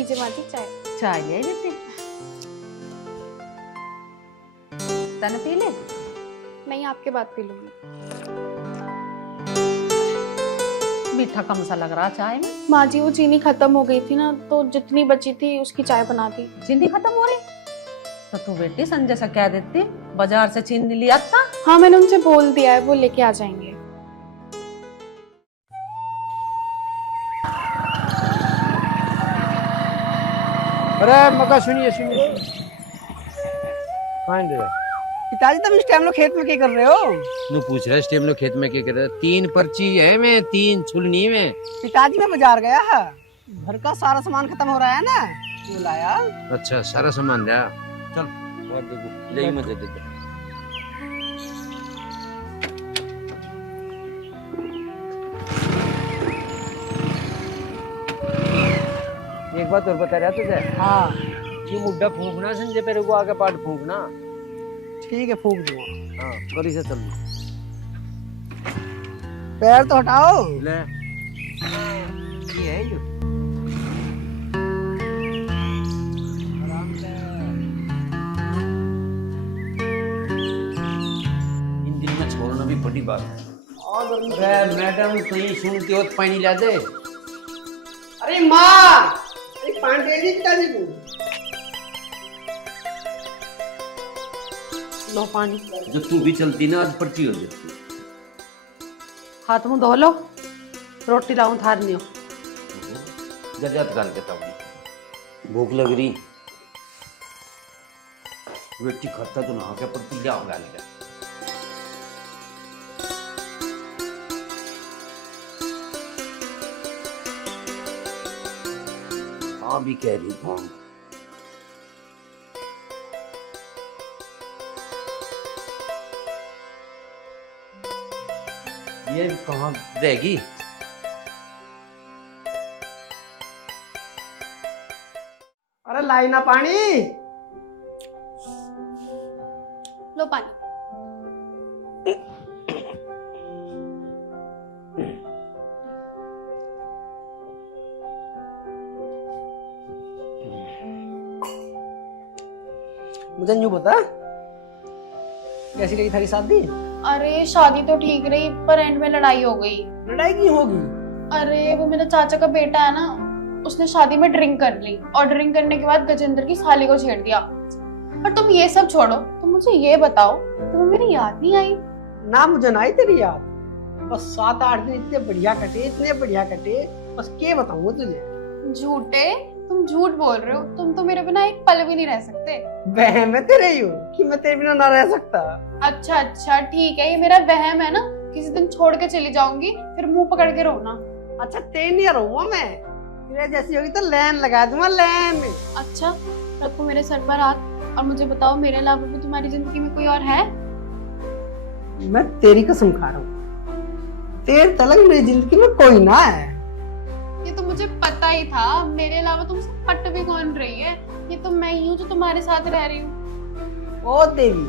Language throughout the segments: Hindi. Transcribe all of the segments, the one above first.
लीजिए माँ जी चाय। चाय ले बेटे, तने पी ले। नहीं, आपके बाद पी लूंगी। मीठा कम सा लग रहा चाय में। माँ जी वो चीनी खत्म हो गई थी ना, तो जितनी बची थी उसकी चाय बना दी। चीनी खत्म हो रही तो तू बेटी संजय से कह देती बाजार से चीनी लिया था। हाँ मैंने उनसे बोल दिया है, वो लेके आ जाएंगे। अरे मगा सुनिए सुनिए पिताजी तुम इस टाइम लो खेत में क्या कर रहे हो? नु पूछ रहा है इस टाइम लो खेत में क्या कर रहा है? 3 पर्ची है मैं 3 छुलनी में। पिताजी मैं बाजार गया है, घर का सारा सामान खत्म हो रहा है ना, तो लाया। अच्छा सारा सामान लिया, चल और देखो ले ही मत दे दे। एक बात और बता रहा तुझे। हाँ ये मुड्ढा फूंकना संजय पेरे को आगे पाट फूंकना। ठीक है, फूंक दूंगा। हाँ गली से चल पैर तो हटाओ। ले ये है जो आराम से इन दिन में छोड़ना भी बड़ी बात है। अरे मैडम तो ये सुनती हो तो पानी ला दे। अरे माँ, अरे पानी दे दी पिताजी को। लो पानी। जो तू भी चलती ना आज पर्ची हो जाती। हाथ मुंह धो लो, रोटी लाऊं थार नहीं हो। जजात गाल के ताऊ भूख लग रही बेटी खाता तो नहा के पर्ची जाओ गाल के। हाँ भी कह रही हूँ ये कहाँ रहेगी? अरे लाई ना पानी। लो पानी। मुझे यूँ बता, कैसी रही थारी शादी? अरे शादी तो ठीक रही, पर एंड में लड़ाई हो गई। लड़ाई क्यों होगी? अरे वो मेरा चाचा का बेटा है ना, उसने शादी में ड्रिंक कर ली और ड्रिंक करने के बाद गजेंद्र की साली को छेड़ दिया। पर तुम ये सब छोड़ो, तुम मुझे ये बताओ, तुम्हें मेरी याद नहीं आई? ना मुझे ना आई तेरी याद। बस 7-8 दिन इतने बढ़िया कटे, इतने बढ़िया कटे, बस क्या बताऊँ तुझे। झूठे, तुम झूठ बोल रहे हो। तुम तो मेरे बिना एक पल भी नहीं रह सकते। वहम मैं तेरे ही हूँ कि मैं तेरे बिना ना रह सकता। अच्छा अच्छा ठीक है, ये मेरा वहम है ना। किसी दिन छोड़ के चली जाऊंगी, फिर मुंह पकड़ के रोना। अच्छा तेरे नहीं रहूंगा मैं, तेरे जैसी होगी तो लैन लगा दूंगा, लैन। अच्छा रखो मेरे सर पर हाथ और मुझे बताओ, मेरे अलावा भी तुम्हारी जिंदगी में कोई और है? मैं तेरी कसम खा रहा हूँ, तेरे तलक मेरी जिंदगी में कोई ना है। ये तो मुझे पता ही था, मेरे अलावा तुमसे पट भी कौन रही है। ये तो मैं ही हूँ जो तुम्हारे साथ रह रही हूँ। ओ देवी,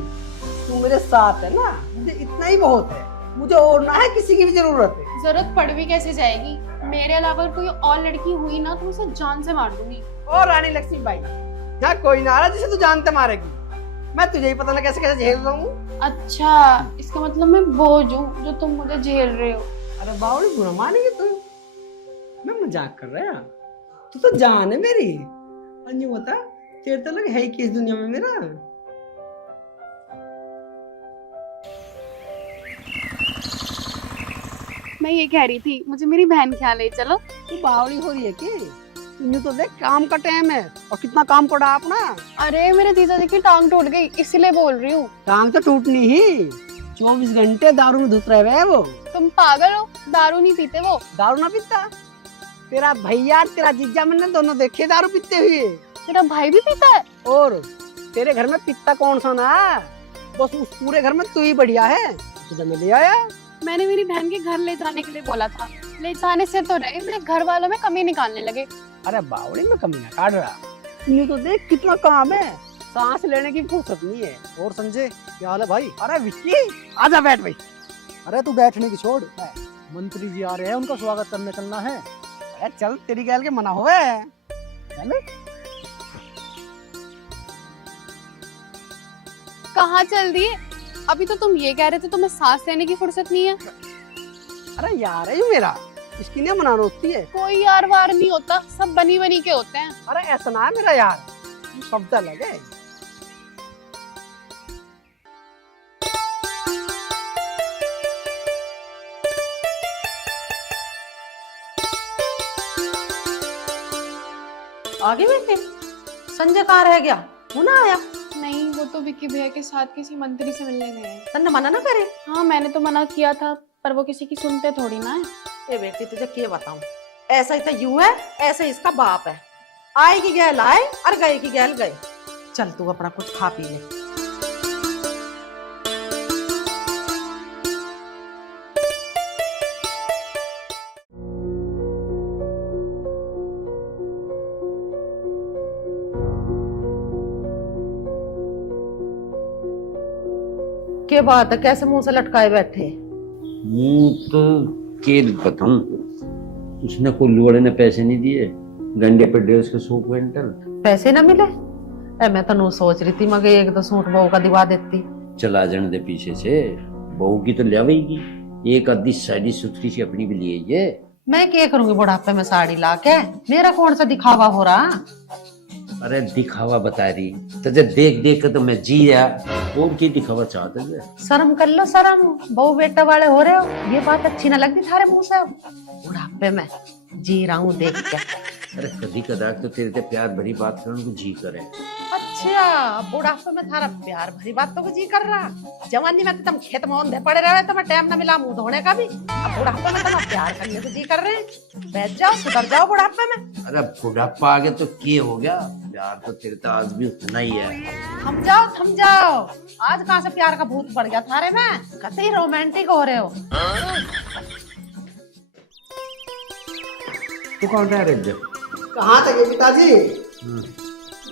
तू मेरे साथ है ना, मुझे इतना ही बहुत है। मुझे और ना है किसी की भी जरूरत है। जरूरत पड़ भी कैसे जाएगी? मेरे अलावा कोई और लड़की हुई ना तो उसे जान से मार दूंगी। ओ रानी लक्ष्मीबाई, यहाँ कोई ना आ रहा जिसे तू जानते मारेगी। मैं तुझे ही पता ना कैसे कैसे झेल रहा हूँ। अच्छा इसका मतलब मैं बोझ हूँ जो तुम मुझे झेल रहे हो। अरे बावड़ी बुरा मानेगी तू, मैं मजाक कर रहा है। तू तो जान है मेरी। अन्यू बता, तेरे तलक है ही किस दुनिया में मेरा? मैं ये कह रही थी, मुझे मेरी बहन ख्याल है, चलो। तू बावड़ी हो रही है कि? तू तो देख काम का टाइम है और कितना काम पड़ा अपना। अरे मेरे जीजा जी की टांग टूट गई, इसलिए बोल रही हूँ। टांग तो टूटनी ही, 24 घंटे दारू में धुत रहे हुए वो। तुम पागल हो, दारू नहीं पीते वो। दारू ना पीता? तेरा भैया तेरा जीजा मैंने दोनों देखे दारू पीते हुए। तेरा भाई भी पीता है? और तेरे घर में पिता कौन सा ना, बस उस पूरे घर में तू ही बढ़िया है, तुझे मैं ले आया। मैंने मेरी बहन के घर ले जाने के लिए बोला था, ले जाने से तो रहे, मेरे घर वालों में कमी निकालने लगे। अरे बावड़ी में कमी ना काट रहा, ये तो देख कितना काम है, सांस लेने की फुर्सत नहीं है। और संजय क्या हाल है भाई? अरे विक्की आजा बैठ भाई। अरे तू बैठने की छोड़, मंत्री जी आ रहे हैं, उनका स्वागत करने चलना है। अरे चल तेरी गैल के मना हुए। चले कहाँ चल दिए? अभी तो तुम ये कह रहे थे तुम्हें सांस लेने की फुर्सत नहीं है। अरे यार है ये मेरा, इसकी नहीं मनाना होती है। कोई यार वार नहीं होता, सब बनी बनी के होते हैं। अरे ऐसा ना है मेरा यार, शब्द अलग है। आगे बेटे संजय कहाँ रह गया? वो ना आया? नहीं, वो तो विक्की भैया के साथ किसी मंत्री से मिलने गए हैं। तन्ने मना ना करे। हाँ, मैंने तो मना किया था, पर वो किसी की सुनते थोड़ी ना है। ए बेटी तुझे क्या बताऊं, ऐसा ही तो यूं है, ऐसे इसका बाप है। आए की गैल आए और गए की गैल गए। चल तू अपना कुछ खा पी ले। क्या बात है, कैसे मुंह से लटकाए बैठे? तो के बताऊं, उसने कोल्लू वाले ने पैसे नहीं दिए, गंडे पे 150 100 क्विंटल। पैसे ना मिले? मैं तो सोच रही थी मगर एक दो सूट बहू का दिवा देती। चला जाने दे पीछे से, बहू की तो लियावेगी, एक आधी साड़ी सुथरी सी अपनी भी लिए ये। मैं क्या करूंगी बुढ़ापे में साड़ी ला के? मेरा कौन सा दिखावा हो रहा? अरे दिखावा बता रही, तुझे देख देख के तो मैं जी रहा, और की दिखावा चाहते थे? शर्म कर लो, शर्म। बहू बेटा वाले हो रहे हो, ये बात अच्छी ना लगती थारे मुंह से। बुढ़ापे में जी रहा हूँ देख के। अरे कभी कदार तो तेरे ते प्यार भरी बात करने को जी करे। अच्छा, बुढ़ापे में थारा प्यार भरी बातों को जी कर रहा? जवानी में तो तुम खेत में औंधे पड़े रहे, तुम्हें टाइम ना मिला मुंह धोने का भी। अब बुढ़ापे में तुम प्यार करने को जी कर रहे हैं। बैठ जाओ, सुधर जाओ बुढ़ापे में। अरे बुढ़ापा आ गया तो क्या हो गया, प्यार तो तेरे तो आज भी उतना ही है। थम जाओ थम जाओ, आज कहाँ से प्यार का भूत पड़ गया थारे में? कतई रोमांटिक हो रहे हो। तू कौन रहा है? कहाँ तक पिताजी?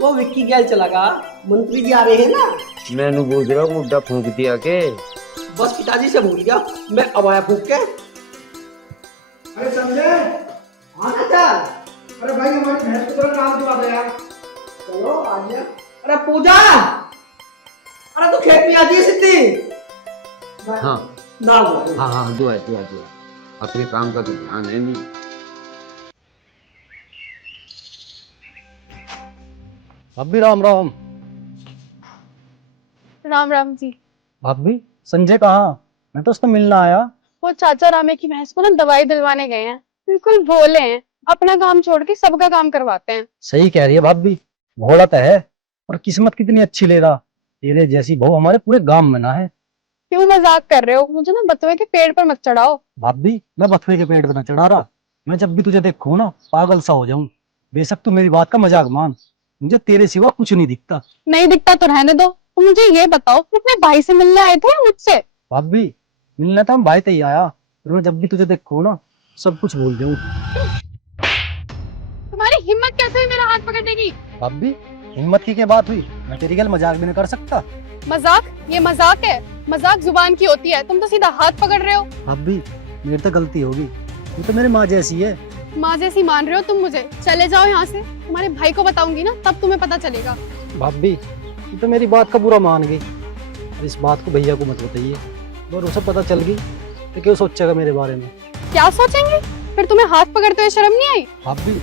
वो विक्की गैल चला गया, मंत्री जी आ रहे हैं ना। मैंने बोल रहा हूँ मुद्दा फूंक दिया के। बस पिताजी से भूल गया, मैं अब आया फूक के। अरे संजय, हाँ चाचा। अरे भाई हमारी भैंस को थोड़ा काम दिवा दो यार। चलो आ गया। अरे पूजा, अरे तू खेत में आ जी सिद्धि। हाँ ना हुआ। हाँ हाँ, दुआ दुआ दुआ, अपने काम का तो ध्यान है नहीं। भाभी राम राम। राम राम जी। भाभी संजय कहाँ? मैं तो उसको मिलना आया। वो चाचा रामे की भैंस को ना दवाई दिलवाने गए हैं। बिल्कुल भोले हैं, अपना काम छोड़ के सबका काम करवाते हैं। सही कह रही है भाभी, भोला तो है और किस्मत कितनी अच्छी ले रहा। तेरे जैसी बहू हमारे पूरे गांव में ना है। क्यों मजाक कर रहे हो? मुझे ना बतुए के पेड़ पर मत चढ़ाओ। भाभी मैं बथुए के पेड़ पर ना चढ़ा रहा, मैं जब भी तुझे देखूं ना पागल सा हो जाऊं। बेशक तू मेरी बात का मजाक मान, मुझे तेरे सिवा कुछ नहीं दिखता। नहीं दिखता तो रहने दो। तो मुझे ये बताओ, तुम अपने भाई से मिलने आए थे या मुझसे? भाभी मिलना था, हम भाई ते ही आया, और मैं जब भी तुझे देखूं ना सब कुछ भूल जाऊं। तुम्हारी हिम्मत कैसे हुई मेरा हाथ पकड़ने की? भाभी हिम्मत की क्या बात हुई? मैं तेरी गल मजाक भी नहीं कर सकता। मजाक? ये मजाक है? मजाक जुबान की होती है, तुम तो सीधा हाथ पकड़ रहे हो। भाभी मेरी तो गलती होगी, तू तो मेरी माँ जैसी है। माँ जैसी मान रहे हो तुम मुझे? चले जाओ यहाँ से, तुम्हारे भाई को बताऊंगी ना, तब तुम्हें पता चलेगा। भाभी तू तो मेरी बात का बुरा मान गई, और इस बात को भैया को मत बताइए, और उसे पता चल गई तो क्या सोचेगा मेरे बारे में? क्या सोचेंगे? फिर तुम्हें हाथ पकड़ते हुए शर्म नहीं आई? भाभी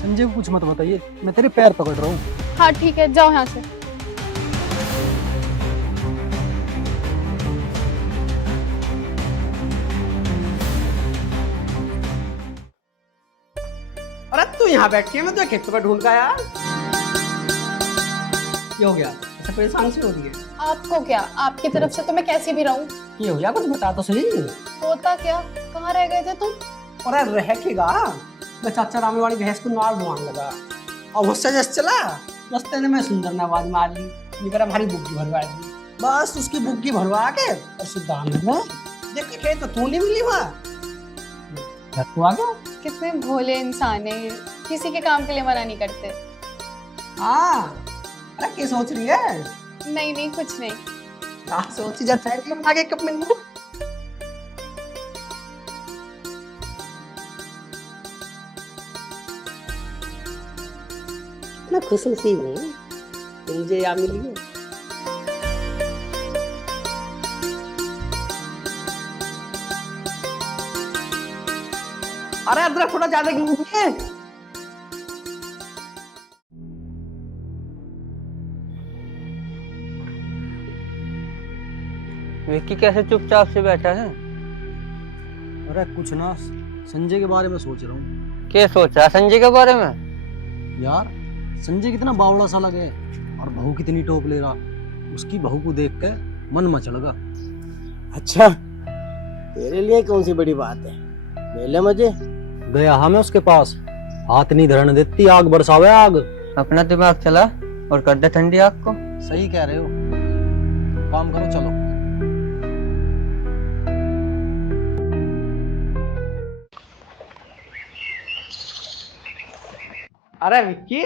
संजय को कुछ मत बताइए, मैं तेरे पैर पकड़ रहा हूँ। हाँ ठीक है, जाओ यहाँ से। अरे तू यहाँ बैठ के मैं तो खेत पर ढूंढ का यार। क्या हो गया, ऐसा परेशान से हो रही है? आपको क्या, आपकी तरफ से तो मैं कैसी भी रहूं। ये हो गया, कुछ बता तो सही। होता क्या? कहाँ रह गए थे तुम? अरे रह केगा, मैं चाचा रामे वाली भैंस को नाल ढूंढ लगा, और उससे जैसे चला रास्ते में मैं सुंदर ने आवाज मार ली, ये करा भारी बुग्गी भरवा दी। बस उसकी बुग्गी भरवा के और सीधा में देख के खेत तो तू नहीं मिली वहाँ, तू आ गया। कितने भोले इंसान है ये, किसी के काम के लिए मना नहीं करते। हाँ, अरे क्या सोच रही है? नहीं नहीं, कुछ नहीं। क्या सोची जाता है आगे कब मिलूं? कितना खुश नसीब हूँ तुम मुझे यहाँ मिली हो। अरे अदरक थोड़ा ज्यादा क्यों है? विक्की कैसे चुपचाप से बैठा है? अरे कुछ ना, संजय के बारे में सोच रहा हूँ। क्या सोच रहा है संजय के बारे में? यार संजय कितना बावड़ा सा लगे और बहू कितनी टोप ले रहा। उसकी बहू को देख के मन मचल गया। अच्छा, तेरे लिए कौन सी बड़ी बात है? मेले मजे। गया हाँ मैं उसके पास, हाथ नहीं धरने देती, आग बरसावे आग। अपना दिमाग चला और कर दे ठंडी आग को। सही कह रहे हो, काम करो चलो। अरे विक्की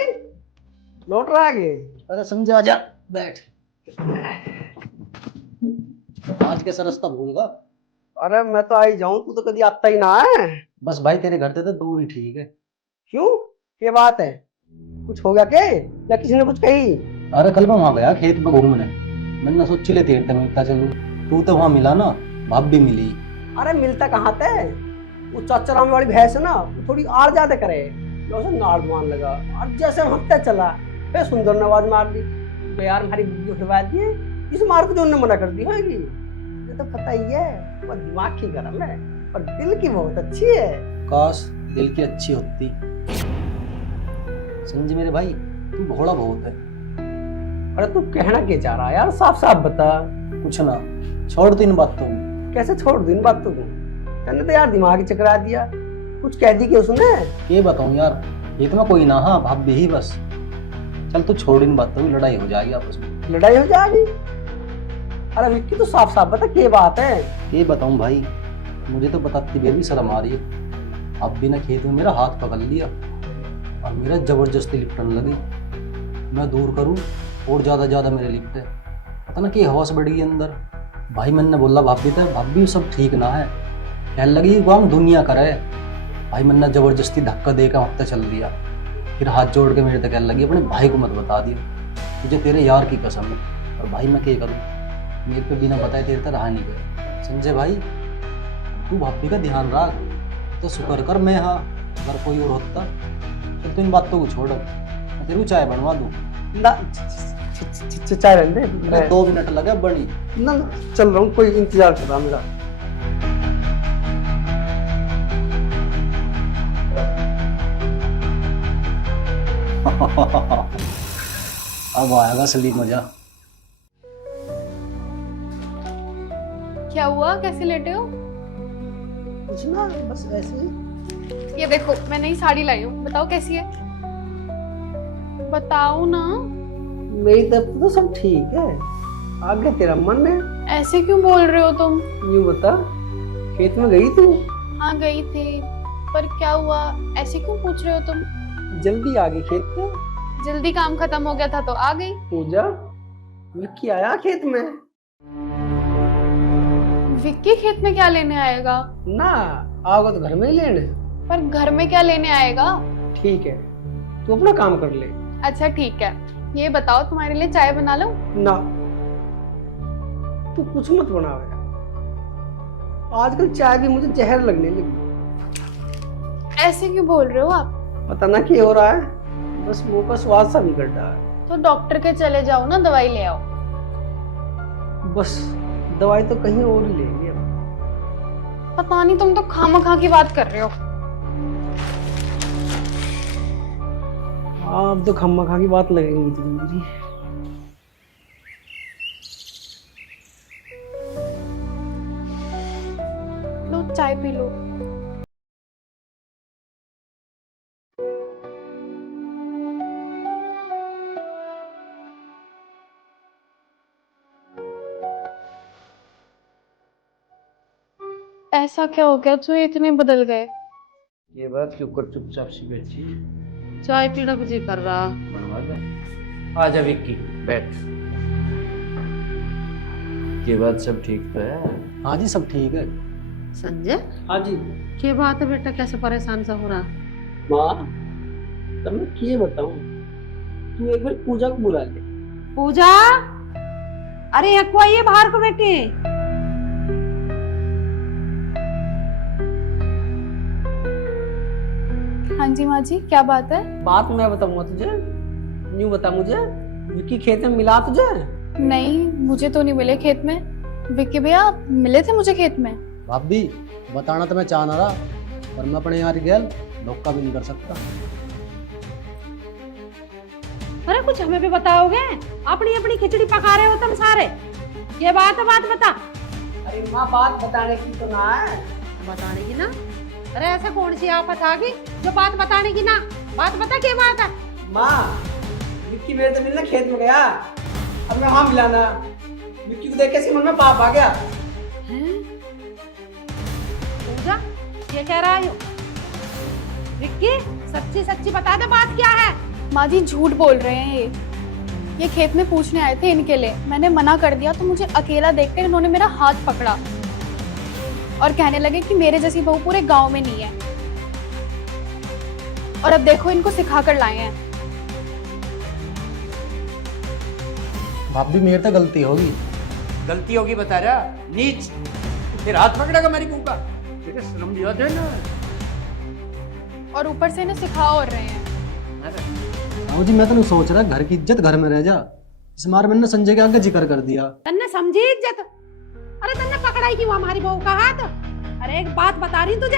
लौट रहा आगे। अरे संजय आजा, बैठ। आज कैसा रास्ता भूल गया? अरे मैं तो आई जाऊं, तू तो कभी आता ही ना है। बस भाई तेरे घर से तो दूर ही ठीक है। क्यों, क्या बात है? कुछ हो गया क्या, या किसी ने कुछ कही? अरे कल मैं वहां गया खेत में घूमने, मैंने सोची ले तेरे तक मिलता चलूं। तू तो वहां मिला ना, भाभी मिली। अरे मिलता कहाँ थे? वो चाचा राम वाली भैंस है ना, वो थोड़ी आड़ ज्यादा करे, नाड़ मान लगा और जैसे हफ्ते चला फिर सुंदर नवाज मार दी। तो यार हमारी बुद्धि उठवा दिए, इस मार को जो उन्होंने मना कर दी होगी। ये तो पता ही है, वो दिमाग की गरम है और दिल की बहुत अच्छी है। काश दिल की अच्छी होती। संजय मेरे भाई, तू भोला बहुत है। अरे तू कहना क्या चाह रहा है यार, साफ साफ बता। कुछ ना, छोड़ दो इन बातों को। कैसे छोड़ दूं इन बातों को? तूने तो यार दिमाग ही चकरा दिया। कुछ कह दी क्या उसने? ये बताऊं यार, ये तो मैं कोई ना, हाँ भाभी ही बस। चल तू छोड़ इन बातों की, लड़ाई हो जाएगी आपस में। लड़ाई हो जाएगी? अरे विक्की तू साफ साफ बता क्या बात है। ये बताऊं भाई, मुझे तो बताती भी शर्म आ रही है। अब भी ना खेत में मेरा हाथ पकड़ लिया और मेरा जबरदस्ती लिपटने लगी। मैं दूर करूं और ज्यादा मेरे लिपटे। पता ना कि हवस बढ़ गई अंदर। भाई मैंने बोला भाभी तो भाभी सब ठीक ना है, कहने लगी वो हम दुनिया करे। भाई मैंने जबरदस्ती धक्का देकर वक्त चल दिया। फिर हाथ जोड़ के मेरे तक कहने लगी अपने भाई को मत बता दियो, मुझे तेरे यार की कसम है। और भाई मैं क्या करूं, मेरे पे बिना बताए तेरे तक रहा नहीं गया। संजय भाई तू भाभी का ध्यान रख, तो शुक्र कर मैं हाँ, अगर कोई और होता। चल तू इन बातों को छोड़, मैं तेरे को चाय बनवा दूं। ना चाय रहने दे। अरे 2 मिनट लगे बड़ी। ना चल रहा हूँ, कोई इंतजार कर रहा मेरा। अब आएगा असली मजा। क्या हुआ, कैसे लेटे हो? कुछ ना, बस ऐसे ही। ये देखो मैं नई साड़ी लाई हूँ, बताओ कैसी है? बताओ ना। मेरी तरफ तो सब ठीक है, आगे तेरा मन है। ऐसे क्यों बोल रहे हो तुम? यूं बता, खेत में गई तू? हाँ गई थी, पर क्या हुआ, ऐसे क्यों पूछ रहे हो तुम? जल्दी आ गई खेत में? जल्दी काम खत्म हो गया था तो आ गई। पूजा, विक्की आया खेत में? विक्की खेत में क्या लेने आएगा? ना आओगे तो घर में ही लेने। पर घर में क्या लेने आएगा? ठीक है, तू अपना काम कर ले। अच्छा ठीक है, ये बताओ तुम्हारे लिए चाय बना लूं? ना, तू कुछ मत बनावे। आजकल चाय भी मुझे जहर लगने लगी। ऐसे क्यों बोल रहे हो आप? पता ना क्या हो रहा है, बस मुंह का स्वाद सा बिगड़ रहा है। तो डॉक्टर के चले जाओ ना, दवाई ले आओ। बस दवाई तो कहीं और ही लेंगे अब। पता नहीं, तुम तो खामखा की बात कर रहे हो। अब तो खामखा की बात लगेगी तुझे मेरी। लो चाय पी लो। ऐसा क्या हो गया, जो इतने बदल गए? ये बात क्यों कर चुपचाप सी बैठी है? चाय पीने को जी कर रहा। बनवा दे। आजा विक्की, बैठ। ये बात सब ठीक तो है? हाँ जी सब ठीक है। संजय हाँ जी क्या बात है बेटा, कैसे परेशान सा हो रहा? माँ, तब मैं क्या बताऊं, तू एक बार पूजा को बुला ले। पूजा, अरे यहाँ को आइए, बाहर को बेटे। हाँ जी माँ जी, क्या बात है? बात मैं बताऊंगा तुझे, न्यू बता मुझे, विक्की खेत में मिला तुझे? नहीं, मुझे तो नहीं मिले खेत में। विक्की भैया मिले थे मुझे खेत में। भाभी बताना तो मैं चाह ना रहा, पर मैं अपने यार गैल धोखा भी नहीं कर सकता। अरे कुछ हमें भी बताओगे? अपनी अपनी खिचड़ी पका रहे हो तुम सारे। ये बात है, बात बता। अरे माँ बात बताने की तो ना है। बताने की ना? अरे ऐसा कौन सी आफत आ गई जो बात बताने की ना? बात बता, क्या बात है? माँ विक्की मेरे से मिलने खेत में गया, अब मैं वहां मिलाना। विक्की को देख के मन में पाप आ गया। हैं? पूजा, ये कह रहा है विक्की? सच्ची सच्ची बता दे, बात क्या है? माँ जी झूठ बोल रहे हैं ये खेत में पूछने आए थे इनके लिए। मैंने मना कर दिया तो मुझे अकेला देखकर इन्होंने मेरा हाथ पकड़ा और कहने लगे कि मेरे जैसी बहू पूरे गांव में नहीं है। और अब देखो इनको सिखा कर लाए हैं। भाभी मेरे तो गलती होगी। गलती होगी बता रहा, नीच फिर हाथ पकड़ेगा मेरी बहू का। तेरे शर्म लिया दे ना। और ऊपर से इन्हें सिखा और रहे हैं। बाबू जी मैं तो नहीं सोच रहा घर की इज्जत घर में रह जा, इस मार मैंने संजय के आगे जिक्र कर दिया। तन्ने समझी इज्जत? अरे तन्ने पकड़ाई की वो हमारी बहू का हाथ? अरे एक बात बता रही तुझे,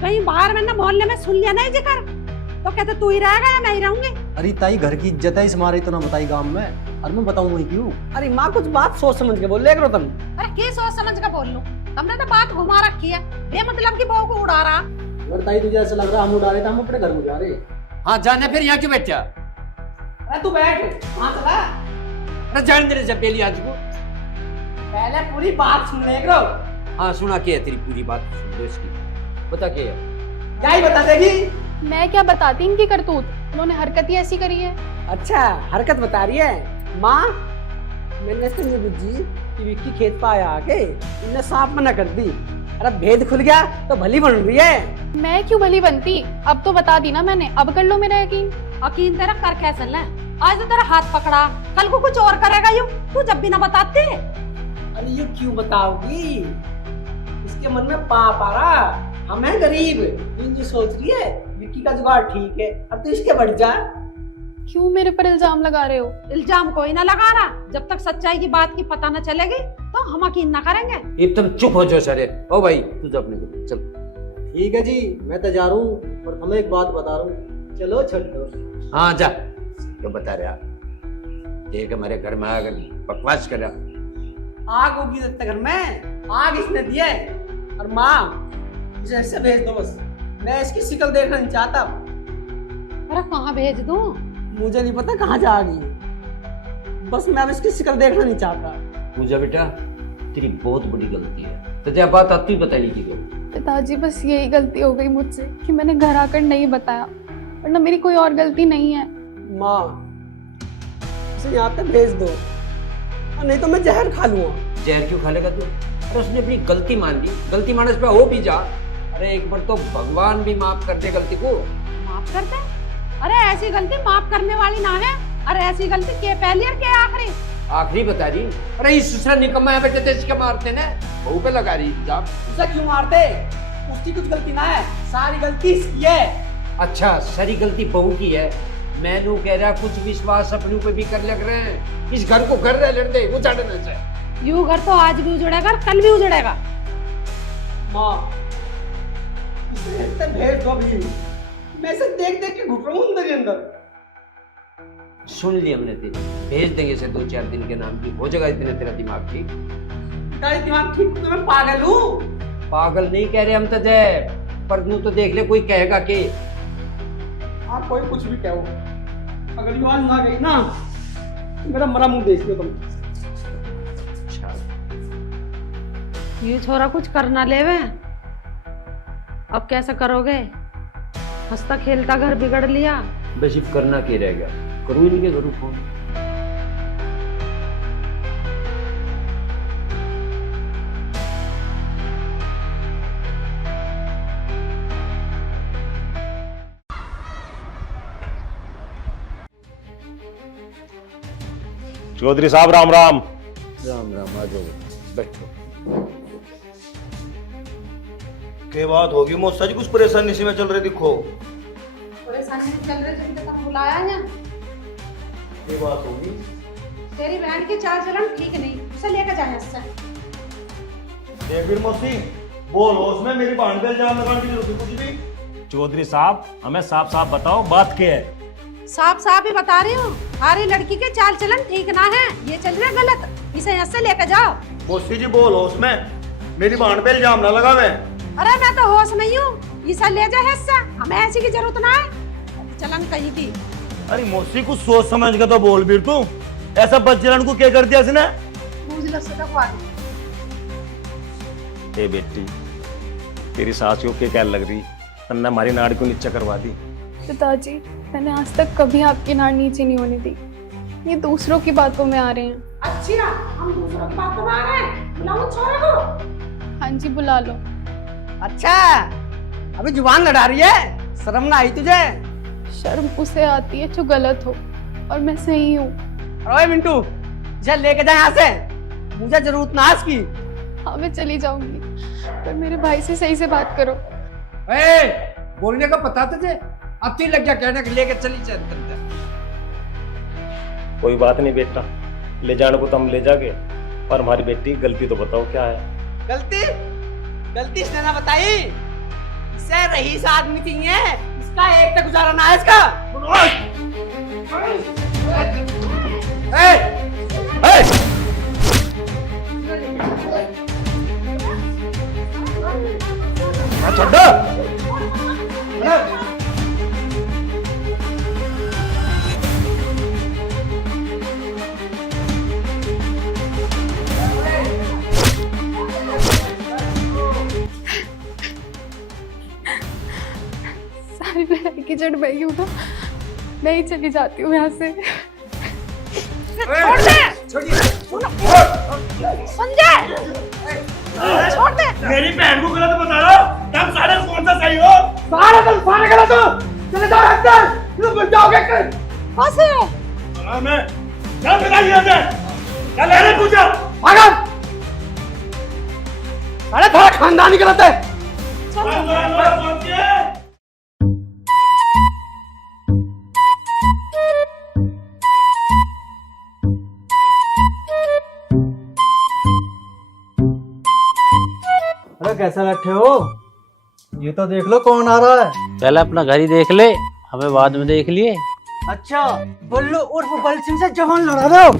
कहीं बाहर मैंने मोहल्ले में सुन लिया नहीं जिक्र तो कहते तू ही रहेगा या मैं ही रहूंगी? अरे ताई घर की इज्जत है, इस मारे तो ना बताई गांव में, और मैं बताऊंगा ही क्यों। अरे माँ कुछ बात सोच समझ के बोल ले करो तुम। अरे क्या सोच समझ कर बोल लूं? तुमने तो बात घुमा रखी है, बेमतलब की बहू को उड़ा रहा। अगर ताई तुझे ऐसा लग रहा हम उड़ा रहे थे, हम अपने घर में जा रहे। हाँ जाने, फिर यहाँ क्यों बैठा? अरे तू बैठ, वहां चला। अरे जान दे रहे पहली आज को। पहले पूरी बात सुन ले करो। हाँ सुना क्या है तेरी पूरी बात, सुन लो इसकी। बता क्या है? क्या ही बता देगी? मैं क्या बताती इनकी करतूत, उन्होंने हरकत ही ऐसी करी है। अच्छा हरकत बता रही है माँ। मैंने इसको नहीं बुझी कि विक्की खेत पर आया आके इन्हें साफ मना कर दी। अरे भेद खुल गया तो भली बन रही है। मैं क्यों भली बनती, अब तो बता दी ना मैंने, अब कर लो मेरा यकीन। यकीन तेरा कर कैसे ले? आज तो तेरा हाथ पकड़ा, कल को कुछ और करेगा यूं, तू जब भी ना बताते। अरे ये क्यों बताओगी? इसके मन में पाप आ रहा, हम हैं गरीब, ये सोच रही है विक्की का जुगाड़ ठीक है, अब तो इसके बढ़ जा। क्यों मेरे पर इल्जाम लगा रहे हो? इल्जाम कोई ना लगा रहा, जब तक सच्चाई की बात की पता न चलेगी तो हम यकीन ना करेंगे। एकदम चुप हो जाओ सारे। ओ भाई तू जा अपने को, चल। ठीक है जी, मैं तो जा रहा हूँ, पर तुम्हें एक बात बता रहा हूँ, चलो छो। हाँ जा, तो बता रहा देख हमारे घर में आकर बकवास कर रहा। आग होगी घर में, आग इसने दिया है। और माँ इसे ऐसे भेज दो बस, मैं इसकी शिक्ल देखना नहीं चाहता। अरे कहाँ भेज दूं? मुझे नहीं पता कहाँ जा गई, बस मैं अब इसकी शिक्ल देखना नहीं चाहता। पूजा बेटा तेरी बहुत बड़ी गलती है, तुझे बात आती बतानी की गलती। पिताजी बस यही गलती हो गई मुझसे कि मैंने घर आकर नहीं बताया, वरना मेरी कोई और गलती नहीं है। माँ इसे यहाँ तक भेज दो, और नहीं तो मैं जहर खा लूंगा। जहर क्यों खा लेगा तू? अरे उसने अपनी गलती मान ली, गलती मानस पे हो भी जा। अरे एक बार तो भगवान भी माफ कर दे गलती को। माफ कर दे? अरे ऐसी गलती माफ करने वाली ना है। अरे ऐसी गलती के पहली और के आखिरी? आखिरी बता रही। अरे इस दूसरा निकम्मा है बेटे, तेज के मारते ना बहू पे लगा रही इल्जाम। उसे क्यों मारते? उसकी कुछ गलती ना है, सारी गलती इसकी है। अच्छा सारी गलती बहू की है? मैनू कह रहा कुछ विश्वास अपने पे भी कर लग रहे हैं। इस घर को घर रह लड़ते उजाड़ना चाहिए। यूं घर तो आज भी उजड़ेगा, कल भी उजड़ेगा। माँ इसे भेज दो भी, मैं इसे देख देख के घुट रहा हूँ अंदर ही अंदर। सुन लिया हमने तेरी, भेज देंगे इसे 2-4 दिन के नाम की, हो जाएगा इतने तेरा दिमाग ठीक। तेरा दिमाग ठीक तो मैं पागल हूँ? पागल नहीं कह रहे हम तो जय, पर नू तो देख ले कोई कहेगा कि आप कोई कुछ भी कहो, अगर ये आवाज ना गई ना तो मेरा मरा मुंह देख लो तुम। ये छोरा कुछ करना लेवे, अब कैसा करोगे? हंसता खेलता घर बिगड़ लिया। बस अब करना क्या रहेगा, करूँ इनके घरों फोन। चौधरी साहब राम राम। राम राम, आ जाओ, बैठो। क्या बात होगी मौसा जी, कुछ परेशानी सी में चल रहे दिखो। परेशानी में चल रहे थे तो बुलाया यहाँ। क्या बात होगी? तेरी बहन की चाल चलन ठीक नहीं, उसे लेकर जाए इससे। देख फिर मौसी, बोलो उसमें मेरी बहन पे इल्जाम लगाने की जरूरत है कुछ भी? चौधरी साहब हमें साफ साफ बताओ बात क्या है। साफ साफ ही बता रही हूँ, हमारी लड़की के चाल चलन ठीक ना है, ये चल रहा है गलत, इसे यहाँ से लेकर जाओ। मौसी जी बोलो उसमें मेरी बहन पे इल्जाम ना लगावे। अरे मैं तो होश नहीं हूँ, इसे ले जा हिस्सा, हमें ऐसी की जरूरत ना है, चलन कहीं की। अरे मौसी कुछ सोच समझ के तो बोल भी तू, ऐसा बच्चन को क्या कर दिया इसने? ए बेटी, तेरी सास को क्या क्या लग रही, तन्ने हमारी नाड़ को नीचे करवा दी। पिताजी, मैंने आज तक कभी आपकी नाड़ नीचे नहीं होने दी। ये दूसरों की बातों में आ रहे हैं। अच्छा, हम दूसरों की बातों में आ रहे हैं, बुलाओ छोरे को। हाँ जी, बुला लो। अच्छा, अभी जुबान लड़ा रही है, शर्म ना आई तुझे? शर्म उसे आती है जो गलत हो, और मैं सही हूँ। अरे मिंटू, जा लेके जा यहाँ से, मुझे जरूरत ना है इसकी। हाँ, मैं चली जाऊंगी, पर मेरे भाई से सही से बात करो। बोलने का पता तुझे, अब तू लग जा कहने के लेके चली चल। कोई बात नहीं बेटा, ले जाने को तो हम ले जागे, पर हमारी बेटी गलती तो बताओ क्या है। गलती? गलती इसने ना बताई, इसे रईस आदमी चाहिए, इसका एक तक गुजारा ना है इसका। सारी लड़ाई की जड़ मैं ही हूँ ना, मैं ही चली जाती हूँ यहाँ से। छोड़ दे, संजय, छोड़ दे। मेरी बहन को गलत बता रहा, तुम सारे कौन सा सही हो? सारे गलत हो, चले जाओ अंदर, तुम बच जाओगे। बस मैं क्या बताइए इसे? क्या ले रहे पूछा? भागो, अरे थोड़ा खानदानी गलत है। अरे कैसे बैठे हो? ये तो देख लो कौन आ रहा है। पहले अपना घर ही देख ले, हमें बाद में देख लिए। अच्छा, बल्लू उर्फ बल सिंह से जवान लड़ा रहे हो?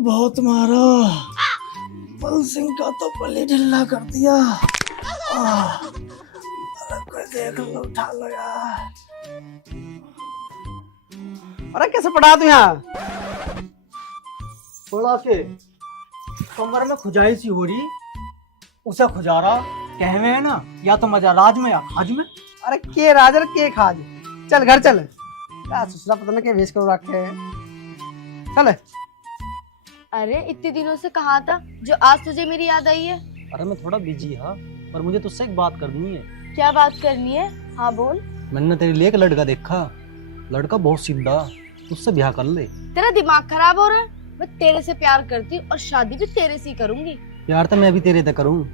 बहुत मारा, बल सिंह का तो पले ढिल्ला कर दिया। अरे कोई देख लो, उठा लो यार। अरे कैसे पड़ा तू यहाँ? पड़ा के कमर में खुजाई सी हो रही, उसे खुजा रहा। कहवे है ना, या तो मजा राज में या खाज में। अरे के राज और के खाज, चल घर चल। क्या ससुरा पता नहीं क्या भेज कर रखे है। चल। अरे इतने दिनों से कहाँ था जो आज तुझे मेरी याद आई है? अरे मैं थोड़ा बिजी हाँ, पर मुझे तुझसे एक बात करनी है। क्या बात करनी है? हाँ बोल। मैंने तेरे लिए एक लड़का देखा, लड़का बहुत सीधा, उससे ब्याह कर ले। तेरा दिमाग खराब हो रहा है? मैं तेरे से प्यार करती हूँ और शादी भी तेरे से ही करूंगी। प्यार तो मैं भी तेरे से करूँ,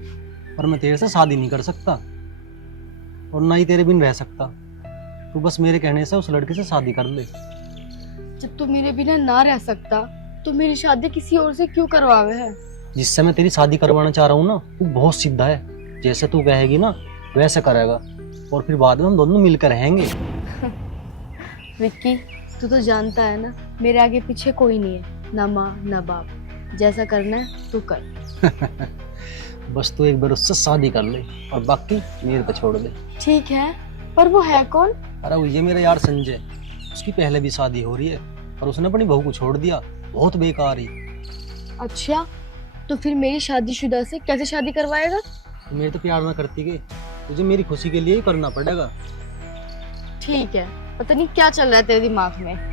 पर मैं तेरे से शादी नहीं कर सकता और ना ही तेरे बिन रह सकता। तू बस मेरे कहने से उस लड़के से शादी कर ले। जब तू मेरे बिना ना रह सकता तो मेरी शादी किसी और से क्यों करवावे है? जिससे मैं तेरी शादी करवाना चाह रहा हूँ ना, तू बहुत सीधा है। जैसे तू कहेगी ना वैसे करेगा, और फिर बाद में हम दोनों मिलकर रहेंगे। विक्की, तू तो जानता है ना, मेरे आगे पीछे कोई नहीं है, ना माँ ना बाप। जैसा करना है तू कर। बस तू एक बार उससे शादी कर ले और बाकी मेरे पे छोड़ दे। ठीक है, पर वो है कौन? अरे वो ये मेरा यार संजय, उसकी पहले भी शादी हो रही है और उसने अपनी बहू को छोड़ दिया, बहुत बेकार ही। अच्छा, तो फिर मेरी शादीशुदा से कैसे शादी करवाएगा? तो मेरे तो प्यार ना करती के, तुझे मेरी खुशी के लिए ही करना पड़ेगा। ठीक है, पता नहीं क्या चल रहा है तेरे दिमाग में।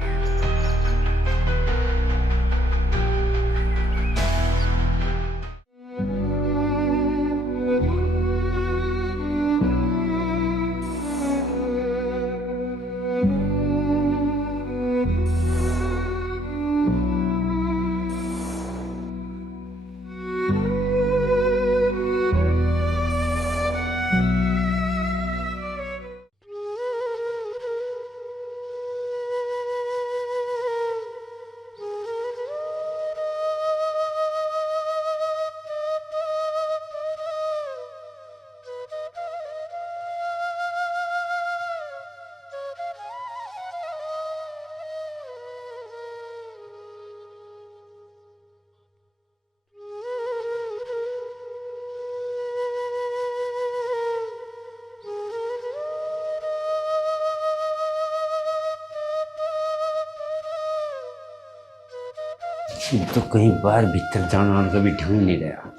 तो कहीं बाहर भीतर जाना का भी ढंग नहीं रहा।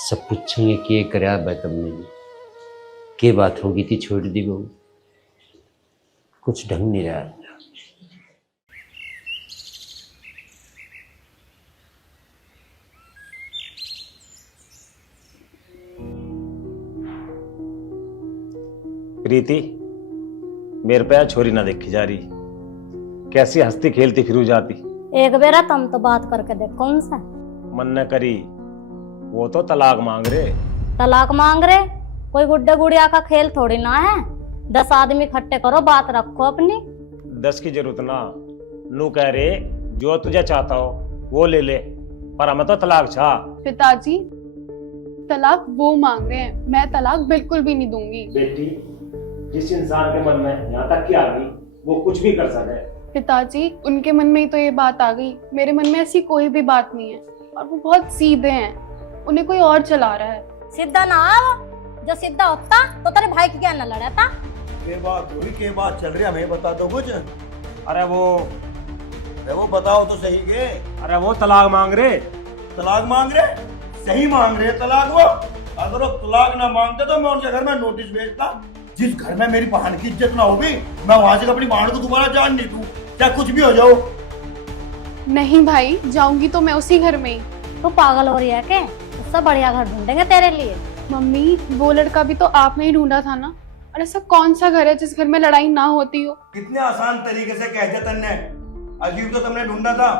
सब पूछेंगे कि करया तुमने, के बात होगी थी छोड़ दी बहू, कुछ ढंग नहीं रहा। प्रीति, मेरे पे छोरी ना देखी जा रही, कैसी हंसती खेलती फिरू जाती। एक बेरा तुम तो बात करके देख, कौन सा मन न करी, वो तो तलाक मांग रहे। तलाक मांग रहे? कोई गुड्डे गुड़िया का खेल थोड़ी ना है। 10 आदमी इकट्ठे करो, बात रखो अपनी। 10 की जरूरत ना, नू कह रहे जो तुझे चाहता हो वो ले ले, पर हमें तो तलाक चाह। पिताजी, तलाक वो मांग रहे हैं, मैं तलाक बिल्कुल भी नहीं दूंगी। बेटी, जिस इंसान के मन में यहाँ तक की आ गई वो कुछ भी कर सके। पिताजी, उनके मन में ही तो ये बात आ गई, मेरे मन में ऐसी कोई भी बात नहीं है। और वो बहुत सीधे हैं, उन्हें कोई और चला रहा है। सीधा ना आओ, जो सीधा होता तो तेरे भाई की क्या न लड़ाता। के बात हुई, के बात चल रही है, हमें बता दो कुछ। अरे वो बताओ तो सही के। अरे वो तलाक मांग रहे। तलाक मांग रहे? सही मांग रहे तलाक वो? अगर वो तलाक ना मांगते तो मैं उनके घर में नोटिस भेजता। जिस घर में मेरी बहन की इज्जत ना होगी, मैं वहां से अपनी बहन को दोबारा जान नहीं दूं, क्या कुछ भी हो जाओ। नहीं भाई, जाऊंगी तो मैं उसी घर में ही। तो पागल हो रही है क्या? उससे बढ़िया घर ढूंढेंगे तेरे लिए। मम्मी, वो लड़का भी तो आपने ही ढूंढा था ना। और ऐसा कौन सा घर है जिस घर में लड़ाई ना होती हो? कितने आसान तरीके से कह दिया तन्ने। अजीब तो तुमने ढूंढा था।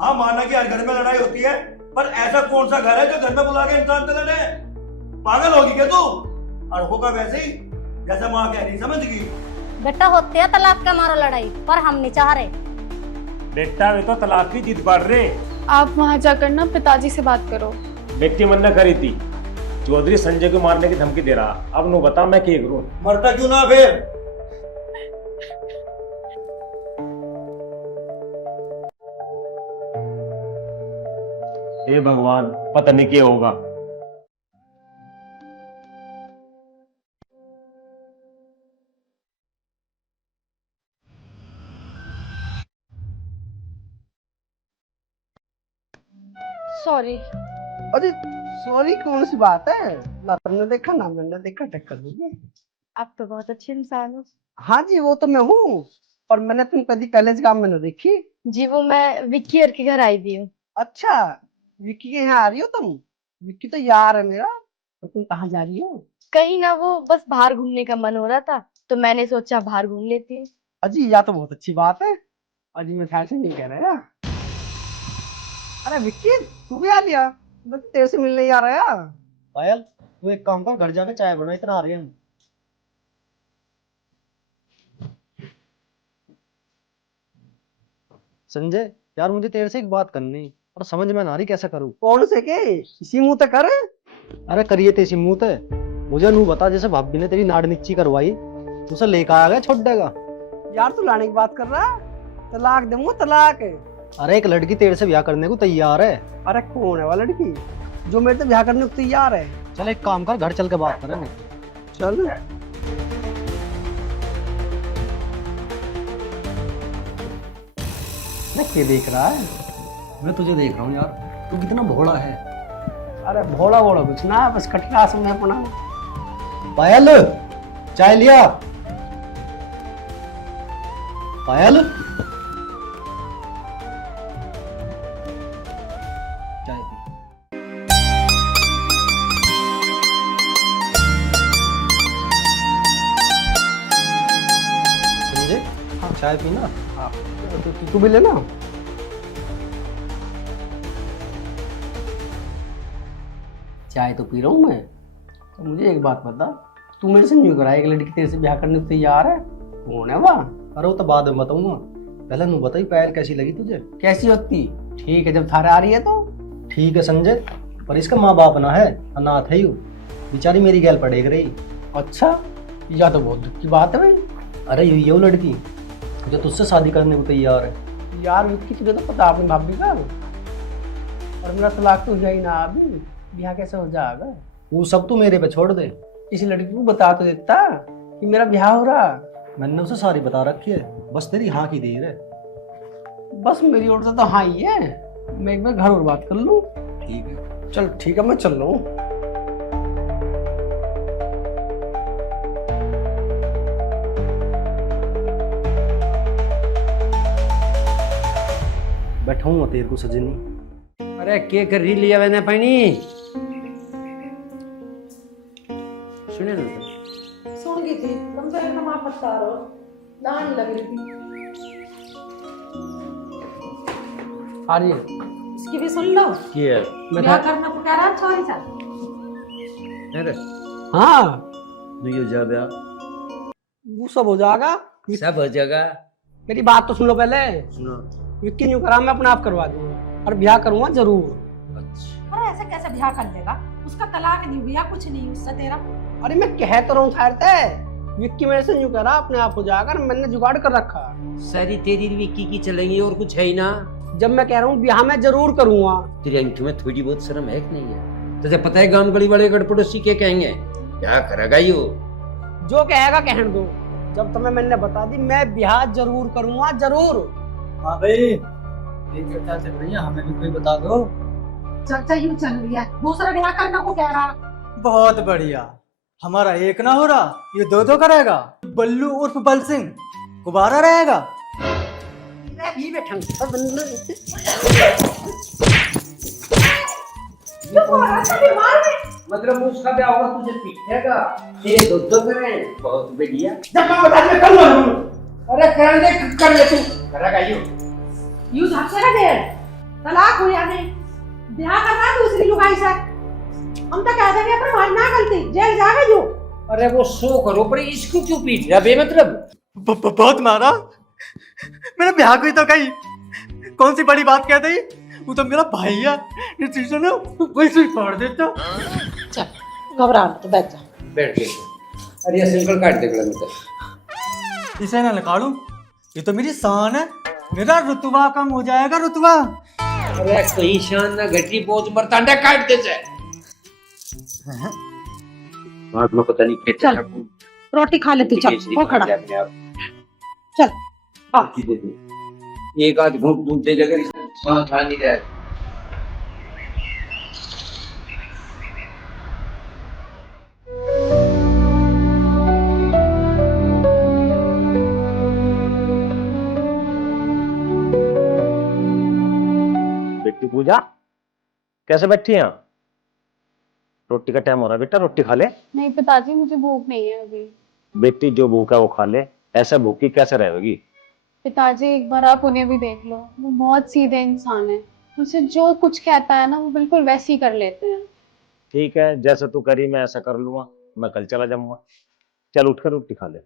हाँ, माना कि हर घर में लड़ाई होती है, पर ऐसा कौन सा घर है जो घर में बुला के इंसान से लड़े? पागल होगी क्या तू? और होगा वैसे ही जैसा माँ कह रही, समझ गई? बेटा, होती है तलाक के मारो लड़ाई, पर हम नहीं चाह रहे। बेटा, वे तो तलाक की जिद बढ़ रहे। आप वहाँ जाकर ना पिताजी से बात करो। बेटी मन न करी थी, चौधरी संजय को मारने की धमकी दे रहा। अब नो बता मैं क्या करूं? मरता क्यों ना फिर? हे भगवान, पता नहीं क्या होगा। सॉरी। अरे सॉरी कौन सी बात है? ना तुमने देखा ना मैंने देखा, टक्कर दूंगी। आप तो बहुत अच्छे इंसान हो। हाँ जी, वो तो मैं हूँ, और मैंने तुम कभी कॉलेज काम में न देखी। जी, वो मैं विक्की और के घर आई थी हूँ। अच्छा, विक्की के यहाँ आ रही हो तुम? विक्की तो यार है मेरा। तो तुम कहाँ जा रही हो? कहीं ना, वो बस बाहर घूमने का मन हो रहा था तो मैंने सोचा बाहर घूम लेती हूँ। अजी, यह तो बहुत अच्छी बात है। अजी, मैं ख्याल से नहीं कह रहा। अरे विक्की, तू भी आ लिया? मैं तो तेरे से मिलने ही आ रहा। पायल, तू एक काम कर, घर जाके चाय बना, इतना आ रहे हैं हम। संजय यार, मुझे तेरे से एक बात करनी और समझ में ना रही कैसा करूं। कौन से के? इसी मुंह तक कर। अरे करिए ते इसी मुंह ते। मुझे नू बता, जैसे भाभी ने तेरी नाड़ नीची करवाई, उसे लेकर आ गया छोड़ देगा? यार तू लाने की बात कर रहा? तलाक दूंगा, तलाक। अरे एक लड़की तेरे से ब्याह करने को तैयार है। अरे कौन है वो लड़की जो मेरे से ब्याह करने को तैयार है? चल एक काम कर, घर चल के बात करेंगे। चल। क्या देख रहा है? मैं तुझे देख रहा हूँ यार, तू कितना भोला है। अरे भोला भोला कुछ ना, बस कठिन समय अपना। पायल, चाय लिया। पायल, चाय पी। समझे? हाँ, चाय पीना। हाँ, तू भी लेना। चाय तो पी रहा हूँ मैं, तो मुझे एक बात बता, तू मेरे से न्यू करा, एक लड़की तेरे से ब्याह करने को तैयार है, कौन है वह? अरे वो तो बाद में बताऊंगा, पहले नू बताई पायल कैसी लगी तुझे? कैसी होती? ठीक है, जब थारे आ रही है तो ठीक है संजय, पर इसका माँ बाप ना है, अनाथ है यू, बेचारी मेरी गैल पड़ेग रही। अच्छा, यह तो बहुत दुख की बात है भाई। अरे यही है वो लड़की जो तुझसे शादी करने को तैयार है। यार विक्की, तुझे तो पता अपनी भाभी का, और मेरा तलाक तो हुआ ही ना अभी, ब्याह कैसे हो जाएगा? वो सब तू मेरे पे छोड़ दे। किसी लड़की को बता तो देता कि मेरा ब्याह हो रहा। मैंने उसे सारी बता रखी है, बस तेरी हाँ की देर है। बस मेरी ओर से तो हाँ ही है, मैं एक बार घर और बात कर लूँ। ठीक है, चल ठीक है, मैं चल रहा हूँ। बैठा हूँ तेरे को सजनी। अरे के कर रही लिया मैंने पानी सुने ना तो। सुन गई थी, तुम तो एकदम आप बता रहो, दान लग रही थी। आ रही है। इसकी भी सुन लो, मैं ब्याह करना तो कह रहा छोरी सा। अरे हाँ, नहीं हो जा ब्याह, वो सब हो जाएगा। सब हो जाएगा। मेरी बात तो सुन लो पहले। सुनो। विक्की न्यू करा, मैं अपने आप करवा दूंगा और ब्याह करूंगा जरूर। अच्छा। अरे ऐसे कैसे ब्याह कर देगा? उसका तलाक नहीं हुआ, कुछ नहीं उससे तेरा। अरे मैं कह तो रहा हूँ ठहरते, विक्की मेरे से न्यू करा, अपने आप हो जाएगा, मैंने जुगाड़ कर रखा। सारी तेरी विक्की की चलेंगी और कुछ है ही ना। जब मैं कह रहा हूँ ब्याह मैं जरूर करूंगा। तेरी आंखों में थोड़ी बहुत शर्म है कि नहीं है? तुझे पता है गांव गली वाले गड़ पड़ोसी क्या कहेंगे? ब्याह करेगा यो, जो कहेगा कहने दो, जब तुम्हें मैंने बता दी मैं ब्याह जरूर करूंगा, जरूर। हाँ भाई, चर्चा चल रही है, हमें भी कोई बता दो। चर्चा यूं चल रही है, दूसरा ब्याह करने को कह रहा। बहुत बढ़िया, हमारा एक ना हो रहा, ये दो दो करेगा। बल्लू उर्फ बल सिंह गुब्बारा रहेगा। मतलब उसका ब्याह होगा तुझे पीटेगा, तेरे दो दो करें। बहुत बढ़िया। जब मैं बता दिया कर लो। अरे कर ले तू, करेगा यो। यूं झापसे का दे, तलाक हुआ नहीं, ब्याह करना दूसरी लुगाई से। हम तो कह देंगे पर हमारी ना गलती, जेल जाएगा यू। अरे वो सो करो, पर इसको क्यों पीट रहा बेमतलब? बहुत मारा, मेरा ब्याह कोई तो कही, कौन सी बड़ी बात कह दी? वो तो मेरा भाई है, डिसीजन है वैसे ही फाड़ देता। चल घबरा मत, बैठ जा। बैठ गए। अरे ये सिंगल काट दे गला में तो। इसे ना निकालूं, ये तो मेरी शान है, मेरा रुतबा कम हो जाएगा, रुतबा। अरे कोई शान ना घटी, पोच मरतांडा काट दे जाए। आँख में पता नहीं क्या चल रोटी खा ले तू, चल वो खड़ा चल। हाँ एक आध घूंट दूध दे जाकर सांस खा नहीं रहा। बेटी पूजा कैसे बैठी हैं? रोटी का टाइम हो रहा है बेटा, रोटी खा ले। नहीं पिताजी, मुझे भूख नहीं है अभी। बेटी जो भूखा वो खा ले, ऐसा भूखी कैसे रहेगी? पिताजी एक बार आप उन्हें भी देख लो, वो बहुत सीधे इंसान है, उसे जो कुछ कहता है ना वो बिल्कुल वैसे ही कर लेते हैं। ठीक है, जैसे तू करी मैं ऐसा कर लूंगा, मैं कल चला जाऊंगा। चल उठकर रोटी खा ले।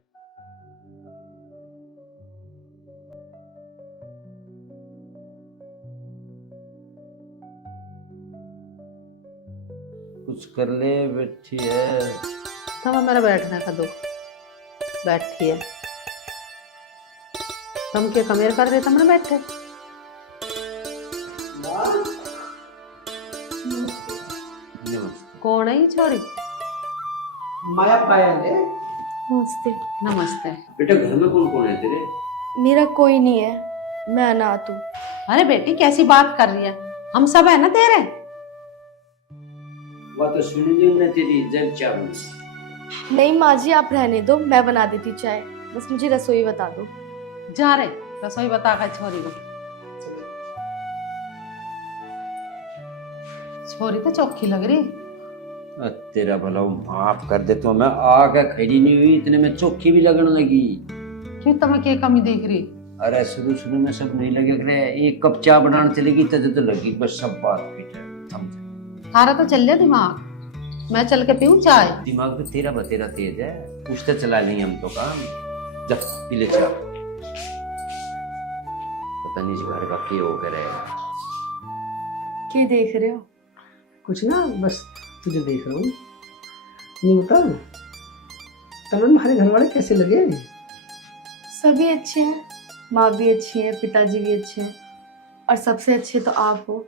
कुछ कर ले, बैठी है। तुम मेरा बैठने का दो, बैठी है। तुम क्या कमेर कर रहे, तुमने बैठे। कौन है ये छोरी? माया पायल है। नमस्ते। नमस्ते। बेटा घर में कौन कौन है तेरे? मेरा कोई नहीं है, मैं अनाथ हूँ। अरे बेटी कैसी बात कर रही है, हम सब है ना तेरे। वो तो सुन ली ने तेरी इज्जत चावल। नहीं माँ जी, आप रहने दो, मैं बना देती चाय, बस मुझे रसोई बता दो। जा रे रसोई बता कर छोरी को। छोरी तो चौखी लग रही। तेरा भला माफ कर दे, तो मैं आके खड़ी नहीं हुई इतने में चौकी भी लगने लगी। क्यों तुम्हें क्या कमी देख रही? अरे शुरू शुरू में सब नहीं लगे रहे, एक कप चाय बनाने चलेगी तो लगी बस सब बात पीट समझ। थारा तो चल जाए दिमाग, मैं चल के पीऊं चाय। दिमाग तो तेरा बतेरा तेज है, कुछ तो चला नहीं हम तो काम। जब पी ले चाय, पता नहीं इस घर का क्या हो कर रहेगा। क्या देख रहे हो? कुछ ना, बस तुझे देख रहा हूँ। नहीं बता, तमन हमारे घर वाले कैसे लगे? सभी अच्छे हैं, माँ भी अच्छी है, पिताजी भी अच्छे हैं, और सबसे अच्छे तो आप हो।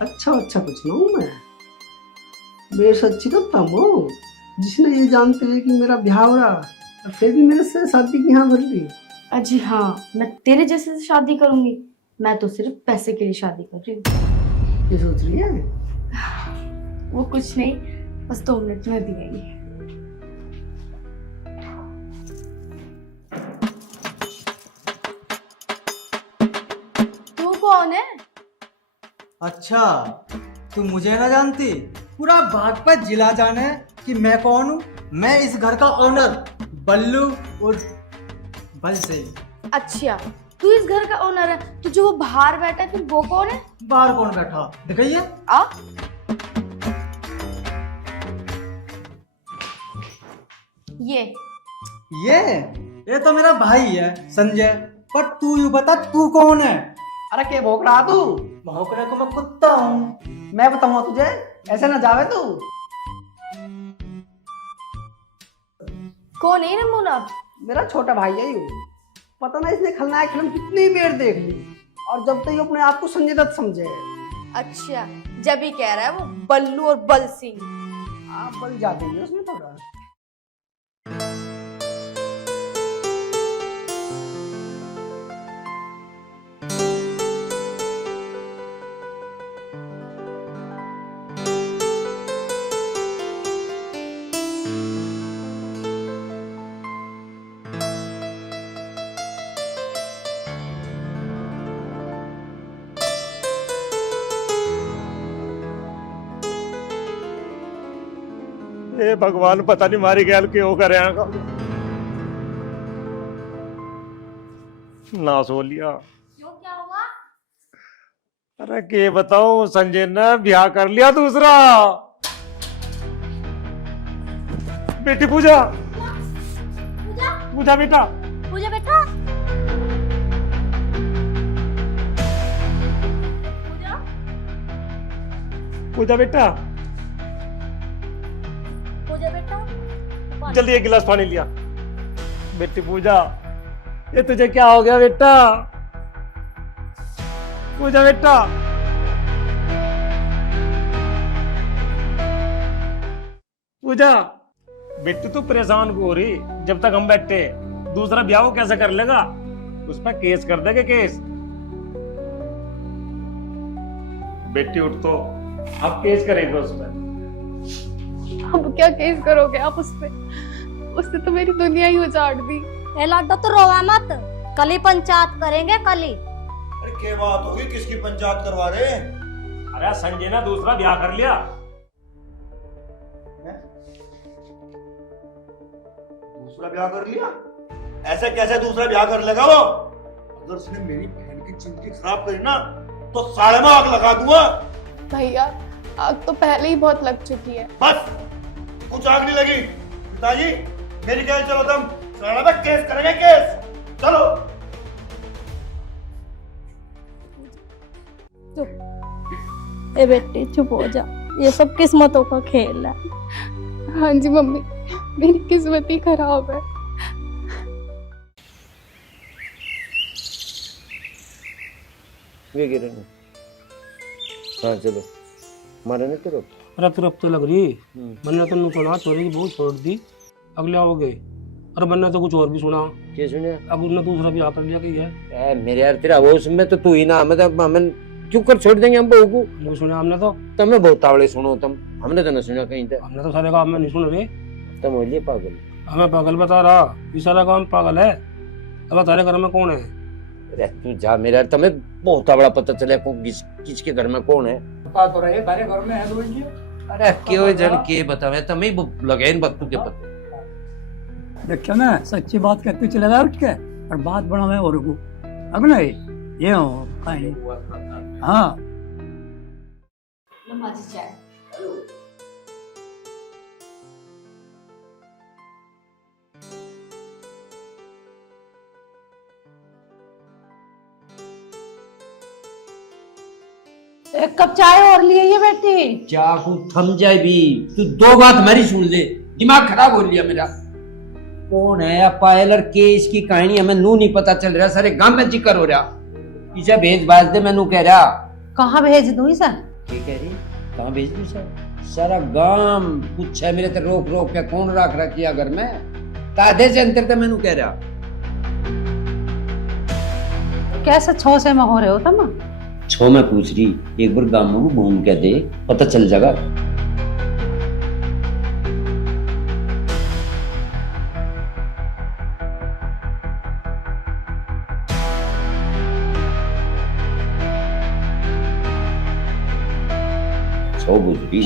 अच्छा कुछ ना हूँ मैं, बेश अच्छी तो तुम हो, जिसने ये जानते हुए कि मेरा ब्याह हो रहा और फिर भी मेरे से शादी की हाँ भर ली। अजी हाँ, मैं तेरे जैसे से शादी करूंगी? मैं तो सिर्फ पैसे के लिए शादी कर रही हूँ। ये सोच रही है? वो कुछ नहीं, बस 2 मिनट में भी आएंगे। तू कौन है? अच्छा, तू मुझे ना जानती? पूरा बागपत जिला जाने कि मैं कौन हूँ। मैं इस घर का ओनर बल्लू उर्फ बल से। अच्छा, तू इस घर का ओनर है, तो जो वो बाहर बैठा है फिर वो कौन है? बाहर कौन बैठा दिखाइए। आ ये तो मेरा भाई है संजय। पर तू यूं बता, तू कौन है? अरे क्या भौंक रहा तू? भौंकने को मैं कुत्ता हूँ। मैं बताऊंगा तुझे, ऐसे ना जावे तू। कौन है नमूना? मेरा छोटा भाई है यू। पता ना इसने खलनायक फिल्म कितनी बार देख ली, और जब तक ये अपने आप को संजय दत्त समझे। अच्छा, जब ही कह रहा है वो बल्लू और बल सिंह। आप बल जाते हैं उसमें थोड़ा। ए भगवान पता नहीं मारी गैल के हो कर ना सो लिया। क्यों, क्या हुआ? अरे के बताओ, संजय ने ब्याह कर लिया दूसरा। बेटी पूजा, पूजा बेटा, पूजा बेटा, पूजा बेटा, पूजा बेटा, जल्दी एक गिलास पानी लिया। बेटी पूजा, ये तुझे क्या हो गया बेटा? पूजा बेटा, पूजा बेटी तू परेशान हो रही। जब तक हम बैठे, दूसरा ब्याह वो कैसे कर लेगा? उस पर केस कर देंगे केस। बेटी उठ तो, अब केस करेंगे उस पर। अब क्या केस करोगे आप उस पे? उसने तो मेरी दुनिया ही उजाड़ दी। ए लाडो तो रोवा मत, कल ही पंचायत करेंगे कल ही। अरे क्या बात होगी, किसकी पंचायत करवा रहे हैं? अरे संजय ने दूसरा ब्याह कर लिया। दूसरा ब्याह कर लिया? ऐसे कैसे दूसरा ब्याह कर लेगा वो? अगर उसने मेरी बहन की जिंदगी खराब करी ना, तो साले में आग लगा दूंगा। भैया, आग तो पहले ही बहुत लग चुकी है। बस कुछ आग नहीं लगी। पिताजी मेरी ख्याल चलो, तुम साला में केस करेंगे, केस। चलो। चुप ए बेटी, चुप हो जा, ये सब किस्मतों का खेल है। हाँ जी मम्मी, मेरी किस्मत ही खराब है। वे गिरे हाँ चलो, मारे नहीं करो। अरे तेरे अब तो लग रही मैंने तो सुना चोरी की बहुत छोड़ दी अगले हो गए। अरे मैंने तो कुछ और भी सुना। क्या सुने? अब उसने दूसरा भी कर लिया कि है मेरे यार तेरा वो उसमें तो तू ही ना, हमें तो हमें क्यों कर छोड़ देंगे हम बहू को? नहीं सुना हमने तो। तुम्हें बहुत तावड़े सुनो तुम, हमने तो ना सुना कहीं तक। हमने तो सारे काम में नहीं सुन रहे। तुम हो लिए पागल। हमें पागल बता रहा, ये सारा काम पागल है। अब तारे घर में कौन है? अरे तू जा मेरे यार, तुम्हें बहुत तावड़ा पता चले किसके घर में कौन है। तो रहे तारे घर में है तो जी। अरे क्यों जन के बतावे तुम्हें लगे इन बत्तू के पत्ते। देखो ना सच्ची बात कहते चले जाए उठ के और बात बना मैं और को अब नहीं ये हो कहीं। हाँ एक कप चाय और लिए ये बेटी। चाकू थम जाए भी, तू दो बात हमारी सुन ले, दिमाग खराब हो लिया मेरा। कौन है पायल और के इसकी कहानी हमें नू नहीं पता चल रहा, सारे गांव में जिक्र हो रहा। इसे भेज बाज दे, मैं नू कह रहा। कहाँ भेज दूँ इसे? क्या कह रही? कहाँ भेज दूँ सर? सारा गांव पूछा है मेरे ते रोक रोक के कौन रख किया घर में, ताधे से अंतर ते मैनू कह रहा। कैसे छो से में हो रहे हो तुम? छो में पूछ रही, एक बार गांव में घूम के दे, पता चल जाएगा। छो बुझी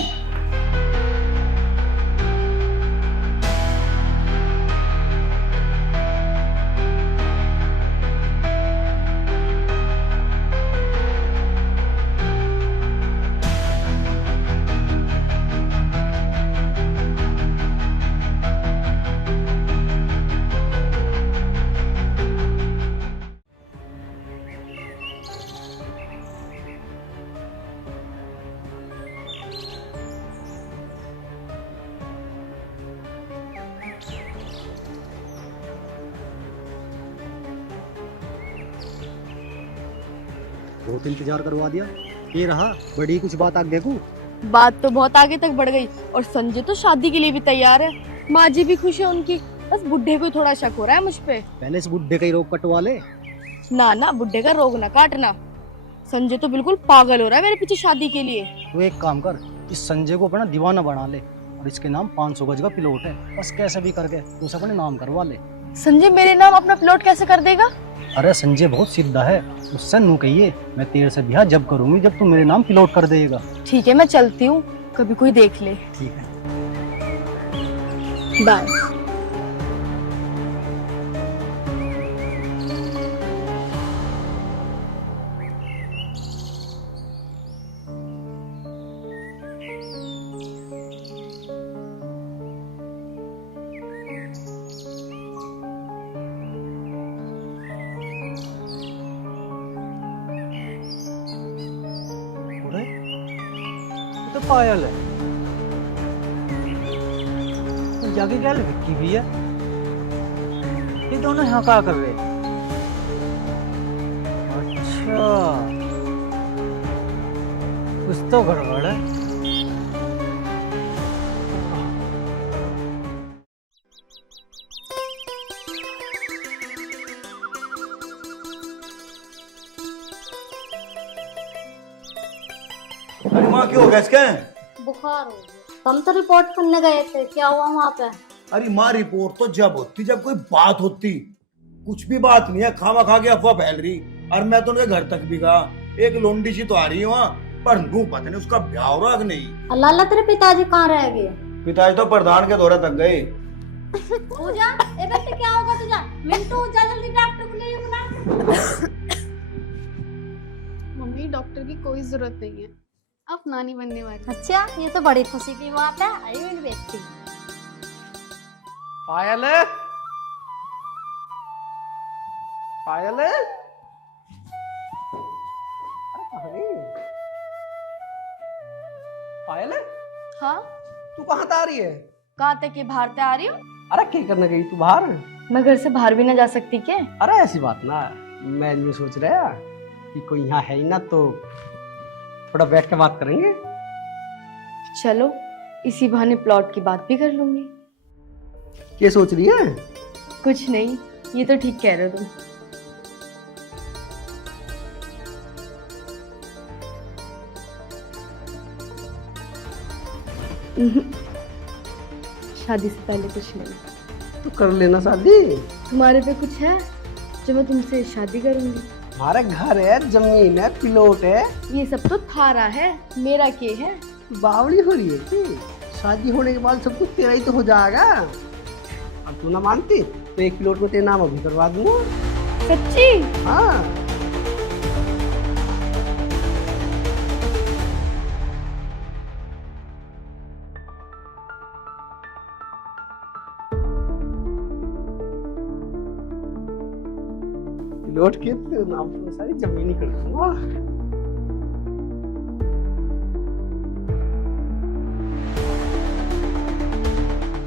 बहुत इंतजार करवा दिया। ये रहा बड़ी कुछ बात आगे को। बात तो बहुत आगे तक बढ़ गई और संजय तो शादी के लिए भी तैयार है। माँ जी भी खुश है उनकी, बस बुढ़े को थोड़ा शक हो रहा है मुझ पे। पहले इस बुढ़े का ही रोग कटवा ले। ना ना, बुढ़े का रोग ना काटना। संजय तो बिल्कुल पागल हो रहा है मेरे पीछे शादी के लिए। तो एक काम कर, इस संजय को अपना दीवाना बना ले और इसके नाम 500 गज का प्लॉट है, बस कैसे भी करके तो उसे अपने नाम करवा ले। संजय मेरे नाम अपना प्लॉट कैसे कर देगा? अरे संजय बहुत सीधा है, उससे नू कहिए मैं तेरे से ब्याह जब करूंगी जब तू मेरे नाम प्लॉट कर देगा। ठीक है, मैं चलती हूँ, कभी कोई देख ले। ठीक है, बाय। तो पायल है तो जाके क्या विक्की भी है, ये दोनों यहाँ क्या कर रहे? अच्छा कुछ तो गड़बड़ है। अरे माँ क्यों हो गया इसके? बुखार हो गया। हम तो रिपोर्ट करने गए थे, क्या हुआ वहाँ पे? अरे माँ रिपोर्ट तो जब होती जब कोई बात होती, कुछ भी बात नहीं है, खावा खा के अफवाह फैल रही। और मैं तो उनके घर तक भी गया, एक लोंडी सी तो आ रही है वहाँ, पर नू पता नहीं उसका ब्याह हो रहा कि नहीं। अल्लाह अल्लाह, तेरे पिताजी कहाँ रह गए? पिताजी तो प्रधान के दौरे तक गए। पूजा, ए बेटे क्या होगा तुझा? मिंटू जा जल्दी डॉक्टर को ले बुला। मम्मी डॉक्टर की कोई जरूरत नहीं है, आप नानी बनने वाली। अच्छा, ये तो बड़ी खुशी की बात है। आई मेरी बेटी। पायल पायल, अरे कहाँ गई पायल? हाँ, तू कहाँ आ रही है? कहाँ तक ये बाहर से आ रही हूँ? अरे क्या करने गई तू बाहर? मैं घर से बाहर भी ना जा सकती क्या? अरे ऐसी बात ना, मैं ये सोच रहा कि कोई यहाँ है ही ना, तो थोड़ा बैठ के बात करेंगे। चलो इसी बहाने प्लॉट की बात भी कर लूंगी। क्या सोच रही है? कुछ नहीं, ये तो ठीक कह रहे हो तुम। शादी से पहले कुछ नहीं। तो कर लेना शादी। तुम्हारे पे कुछ है जो मैं तुमसे शादी करूंगी? हमारा घर है, जमीन है, प्लॉट है। ये सब तो थारा है, मेरा के है? बावड़ी हो रही है कि शादी होने के बाद सब कुछ तेरा ही तो हो जाएगा। अब तू ना मानती तो एक प्लॉट में तेरे नाम अभी करवा दूंगा। सच्ची? हाँ। प्लॉट के नाम पर सारी जमीन ही कर दूंगा।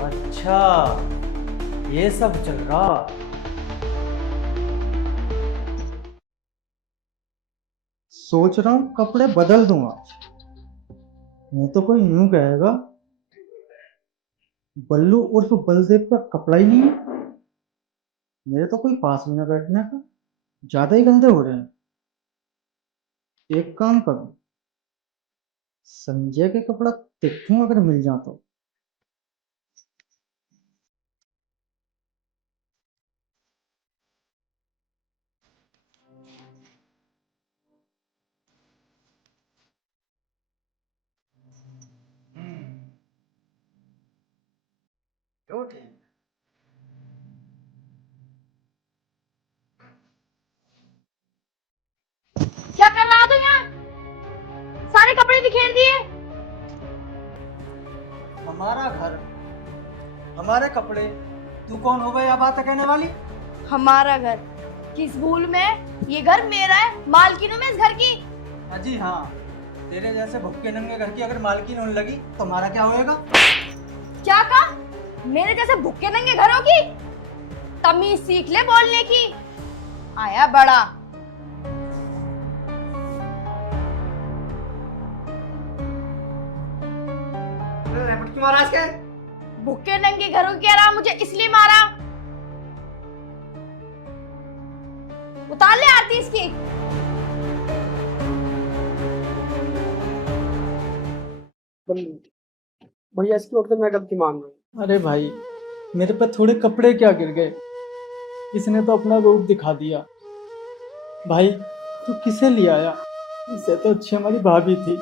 अच्छा, ये सब चल रहा। सोच रहा हूँ कपड़े बदल दूंगा। नहीं तो कोई यूं कहेगा बल्लू उर्फ बलदेव का कपड़ा ही नहीं है। मेरे तो कोई पास में न बैठने का, ज्यादा ही गंदे हो रहे हैं। एक काम करूं, संजय के कपड़ा देखूं अगर मिल जाए तो। तो ठीक। क्या कर रहा तुम यहाँ? सारे कपड़े बिखेर दिए। हमारा घर, हमारे कपड़े, तू कौन हो गई यह बात कहने वाली? हमारा घर? किस भूल में? ये घर मेरा है, मालकिन हूं मैं इस घर की। अजी हाँ, तेरे जैसे भुक्के नंगे घर की अगर मालकिन होने लगी तो हमारा क्या होएगा? क्या कहा? मेरे जैसे भुक्के नंगे घरों की तमीज सीख ले बोलने की। आया बड़ा। महाराज के भुक्के नंगे घरों की कह रहा, मुझे इसलिए मारा। उतार ले आरती इसकी। भैया इसकी ओर से मैं गलती मान रहा हूँ। अरे भाई, मेरे पे थोड़े कपड़े क्या गिर गए, इसने तो अपना रूप दिखा दिया। भाई तू किसे ले आया? इससे तो अच्छी हमारी भाभी थी।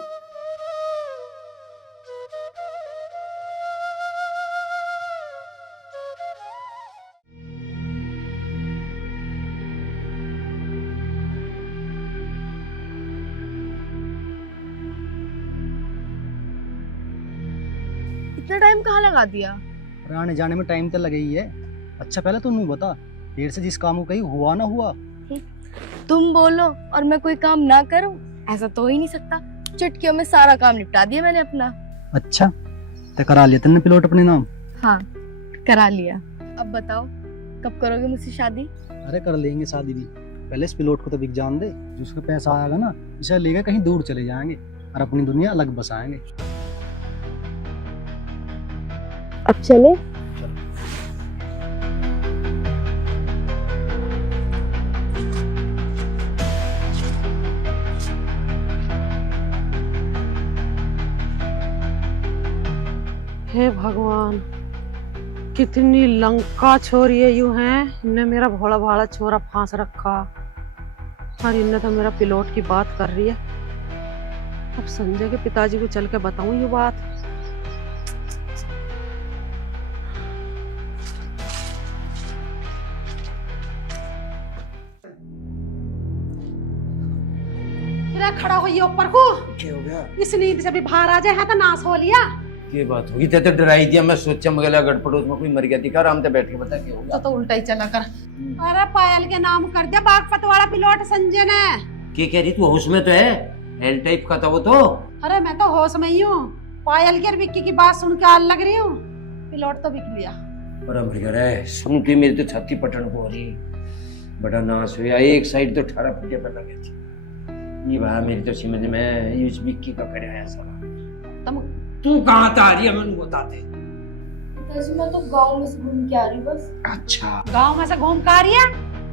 इतना टाइम कहाँ लगा दिया? अरे आने जाने में टाइम तो लगे ही है। अच्छा पहले तू नहीं बता, देर से जिस काम को कही हुआ ना हुआ। तुम बोलो और मैं कोई काम ना करूं, ऐसा तो हो ही नहीं सकता। चुटकियों में सारा काम निपटा दिया मैंने अपना। अच्छा तो करा लिया तेने प्लॉट अपने नाम? हाँ करा लिया। अब बताओ कब करोगे मुझसे शादी? अरे कर लेंगे शादी भी, पहले इस प्लॉट को तो बिक जान दे। जिसका पैसा आएगा ना, इसे लेकर कहीं दूर चले जाएंगे और अपनी दुनिया अलग बसाएंगे। अब चले? हे भगवान, कितनी लंका छोरी है यूं है। इनने मेरा भोला भाला छोरा फांस रखा और इनने तो मेरा पिलौट की बात कर रही है। अब संजय के पिताजी को चल के बताऊं ये बात। खड़ा हो ऊपर को। क्या हो गया? इस नींद से भी बाहर आ जाए, है तो नाश हो लिया। ये बात होगी, ते तो डराई दिया। मैं सोचा मगला गड़पड़ोस में कोई मर गया दिखा, आराम से बैठ के बता क्या होगा। तो उल्टा ही चला कर। अरे पायल के नाम कर दिया बागपत वाला पिलौट संजय ने। क्या कह रही तू? होश में तो है? एल टाइप का था वो तो। अरे मैं तो होश में ही हूँ। पायल की और विक्की की बात सुन के आल लग रही हूँ। पिलौट तो बिक लिया। अरे मर गया, सुनती मेरी तो छाती पटन को हो रही। बड़ा नाश हुआ, एक साइड तो 18 फुटे पर लगे थे। ये बात मेरी तो समझ में, ये विक्की का करे आया सारा। तुम तू कहाँ था रही है मैंने बताते। पिताजी मैं तो गांव में से घूम के आ रही बस। अच्छा गांव में से घूम कर आ रही है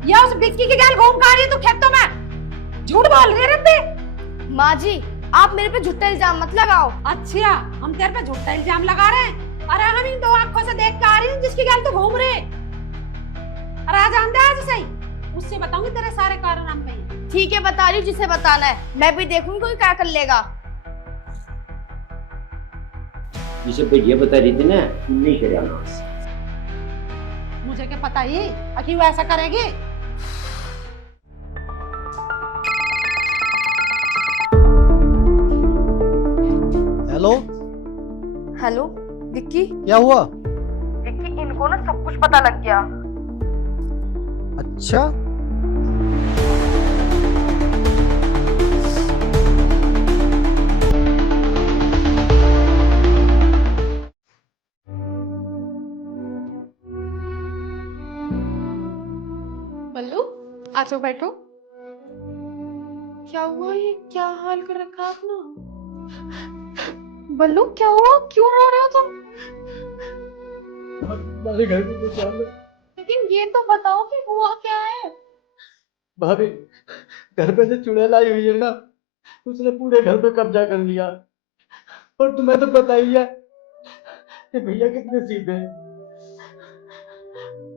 या उस बिक्की की गैल घूम कर आ रही है तू खेतों में? झूठ बोल रही है रब्बी। माँ जी आप मेरे पे झूठा इल्जाम मत लगाओ। अच्छा हम तेरे पे झूठा इल्जाम लगा रहे हैं? अरे हम इन 2 आंखों से देख कर आ रही हूँ जिसकी गैल तू घूम रहे। अरे आ जानते हैं आज सही उससे बताऊंगी तेरे सारे कारण हम में। ठीक है बता रही हूँ जिसे बताना है, मैं भी देखूंगी कोई क्या कर लेगा। जिसे भैया बता रही थी ना, नहीं करे नाश। मुझे क्या पता ही कि वो ऐसा करेगी। Hello hello Vicky. क्या हुआ? विक्की इनको ना सब कुछ पता लग गया। अच्छा बल्लू आ जाओ बैठो। क्या हुआ, ये क्या हाल कर रखा आपने? बल्लू क्या हुआ, क्यों रो रहे हो तुम? हमारे घर में कुछ हाल है। लेकिन ये तो बताओ कि हुआ क्या है। भाभी घर पे जो चुड़ैल आई हुई है ना, उसने पूरे घर पे कब्जा कर लिया। और तुम्हें तो पता ही है कि भैया कितने सीधे हैं।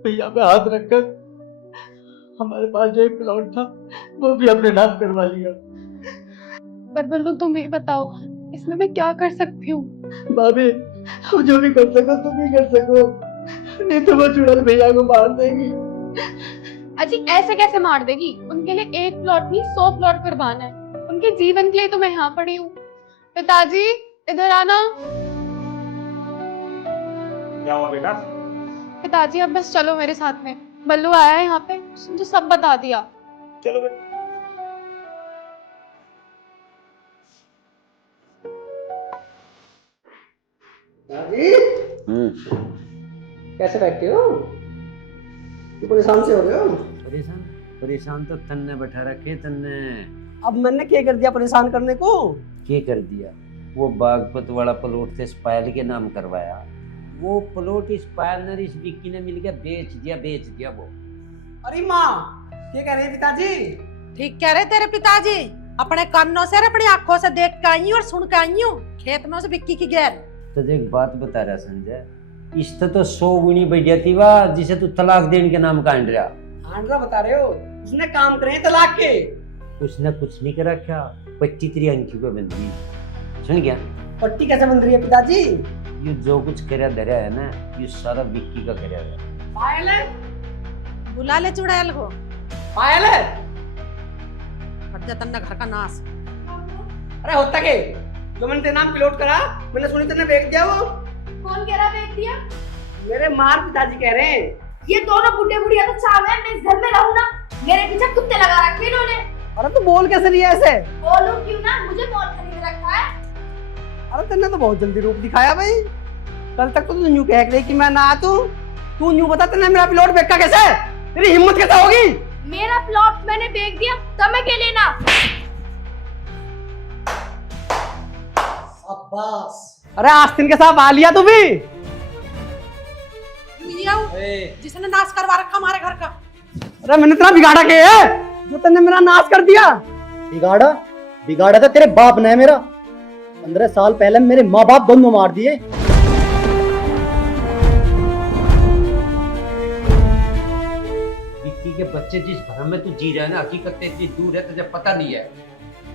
भैया पे हाथ रखकर हमारे पास जो एक प्लॉट था वो भी अपने नाम करवा लिया। पर बल्लू तुम ही बताओ इसमें मैं क्या कर सकती हूँ? भाभी तुम जो भी कर सको तुम ही कर सको, नहीं तो वो चुड़ैल भैया को मार देगी। अजी ऐसे कैसे मार देगी? उनके लिए एक प्लॉट नहीं 100 प्लॉट कुर्बान है। उनके जीवन के लिए तो मैं यहाँ पड़ी हूँ। पिताजी इधर आना। क्या हुआ बेटा? पिताजी अब बस चलो मेरे साथ में। बल्लू आया है यहाँ पे, उसने मुझे सब बता दिया। चलो बेटा। कैसे बैठते हो? तू परेशान से हो गए हो? परेशान परेशान तो तन्ने बैठा रखे तन्ने। अब मैंने क्या कर दिया परेशान करने को? क्या कर दिया? वो बागपत वाला प्लॉट थे स्पाइल के नाम करवाया। वो प्लॉट इस पायल ने इस विक्की ने मिलकर बेच दिया वो। अरे माँ क्या कह रहे हैं पिताजी? ठीक कह रहे तेरे पिताजी। अपने कानों से और अपनी आंखों से देख के आई हूँ और सुन के आई हूँ खेत में उस बिक्की की गैर। तो एक बात बता रहा संजय, इससे तो 100 गुनी बढ़िया थी वाह जिसे तू तलाक देने के नाम कांड रहा। आंड्रा बता रहे हो? उसने काम करे तलाक के? उसने कुछ नहीं करा क्या, पट्टी तेरी अंकी को बंदी। सुन गया? पट्टी कैसे बन रही है पिताजी? ये जो कुछ करया धरा है ना, ये सारा विक्की का करया है। पायल है? बुला ले चुड़ैल को। पायल है? फट जा तन्ना घर का नाश। अरे होता के जो मैंने तेरे नाम प्लॉट करा, मैंने सुनी तेने बेच दिया वो। कौन कह रहा बेच दिया? मेरे मार पिताजी कह रहे हैं। ये दोनों बुढ़े बुढ़िया तो चाव है, मैं इस घर में रहूं ना। मेरे पीछे कुत्ते लगा रखे इन्होंने। अरे तू बोल कैसे रही है ऐसे? बोलूं क्यों ना, मुझे मौत खरीद रखा है। अरे तेने तो बहुत जल्दी रूप दिखाया भाई। कल तक तो तू यूं कह रही कि मैं ना तू यूं बता तेने मेरा प्लॉट बेचा कैसे? तेरी हिम्मत कैसे होगी? मेरा प्लॉट मैंने बेच दिया, तुम्हें क्या लेना? शाबाश। अरे आस्तीन के साथ आ लिया तू भी? जिसने नाश करवा रखा हमारे घर का। अरे मैंने तेरा बिगाड़ा क्या है जो तेने मेरा नाश कर दिया? बिगाड़ा था तेरे बाप ने मेरा। 15 साल पहले मेरे माँ बाप दोनों मार दिए। विक्की के बच्चे जिस भ्रम में तू जी रहा है ना, हकीकत इतनी दूर है तुझे पता नहीं है।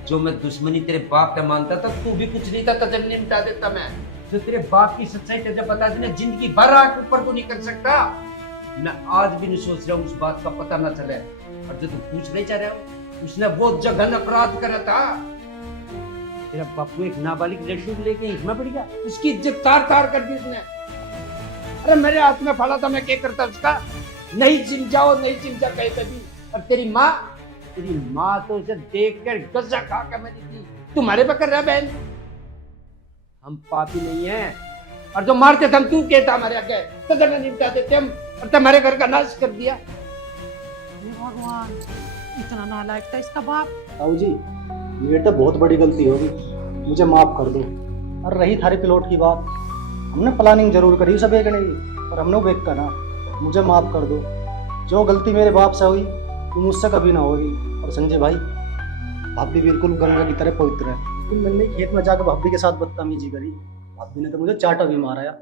जो मैं दुश्मनी तेरे बाप का मानता था, तू भी कुछ नहीं था, तुझे निपटा देता मैं। जो तेरे बाप की सच्चाई तुझे पता थी ना, जिंदगी भर आंख ऊपर को नहीं कर सकता। मैं आज भी नहीं सोच रहा हूँ उस बात का पता ना चले। और जो तू पूछ नहीं चाह रहा हूँ, उसने वो जघन्य अपराध करा था। तेरा बापू एक नाबालिग लड़की को लेके इसमें पड़ गया, उसकी इज्जत तार तार कर दी उसने। अरे मेरे हाथ में फड़ा था, मैं क्या करता उसका? नहीं चिमचाओ नहीं चिमचा कहे कभी। और तेरी माँ तो उसे देखकर गजा खा कर मरी थी। तुम्हारे पे कर रहा बहन? हम पापी नहीं हैं, और जो मारते थे हम तू कहता हमारे आगे तो निपटा देते हम, और तुम्हारे घर का नाश कर दिया। भगवान इतना नालायक था इसका बाप। ताऊ जी मेरी तो बहुत बड़ी गलती होगी, मुझे माफ कर दो। और रही थारी प्लॉट की बात, हमने प्लानिंग जरूर करी उसे बेचने की, पर हमने बेच कर ना, मुझे माफ़ कर दो। जो गलती मेरे बाप से हुई वो मुझसे कभी ना होगी। और संजय भाई, भाभी बिल्कुल गंगा की तरह पवित्र है, लेकिन मैंने खेत में जाकर भाभी के साथ बदतमीजी करी, भाभी ने तो मुझे चाटा भी मारा।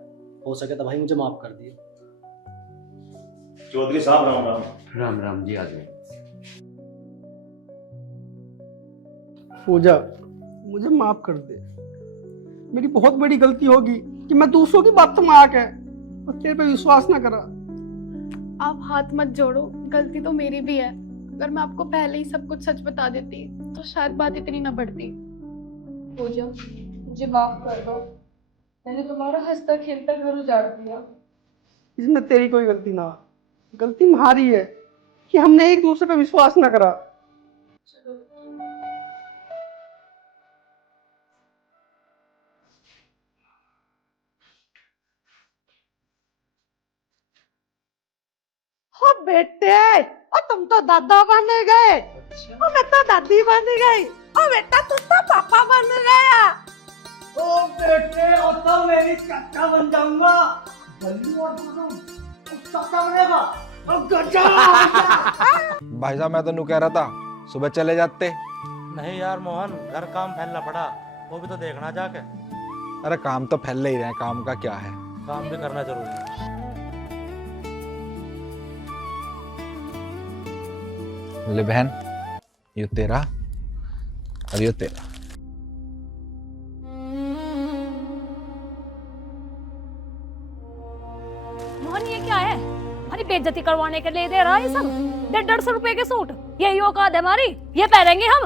हो सके तो भाई मुझे माफ़ कर दिए। चौधरी साहब राम राम। राम राम जी, आ जाए। पूजा, मुझे माफ कर दे। मेरी बहुत बड़ी गलती होगी कि मैं दूसरों की बात में आके और तेरे पे विश्वास ना करा। आप हाथ मत जोड़ो, गलती तो मेरी भी है। अगर मैं आपको पहले ही सब कुछ सच बता देती तो शायद बात इतनी ना बढ़ती। पूजा, मुझे माफ कर दो, मैंने तुम्हारा हंसता खेलता घर उजाड़ दिया। इसमें तेरी कोई गलती ना, गलती हमारी है कि हमने एक दूसरे पे विश्वास ना करा। हो बेटे, और तुम तो दादा बन गए, और मैं तो दादी बन गई, और बेटा तू तो पापा बन गया। ओ बेटे, अब तो मेरी चाचा बन जाऊंगा। बल्लू और चाचा बनेगा। अब गजा। भाई साहब, मैं तो नू कह रहा था सुबह चले जाते। नहीं यार मोहन, घर काम फैलना पड़ा, वो भी तो देखना जाके। अरे काम तो फैल ही रहे हैं, काम का क्या है, काम भी करना जरूरी है। ले बहन, ये तेरा और ये तेरा। मोहन, ये क्या है? हमारी बेइज्जती करवाने के लिए दे रहा है ये सब? 150 रुपए के सूट, यही औकात है हमारी? ये पहनेंगे हम?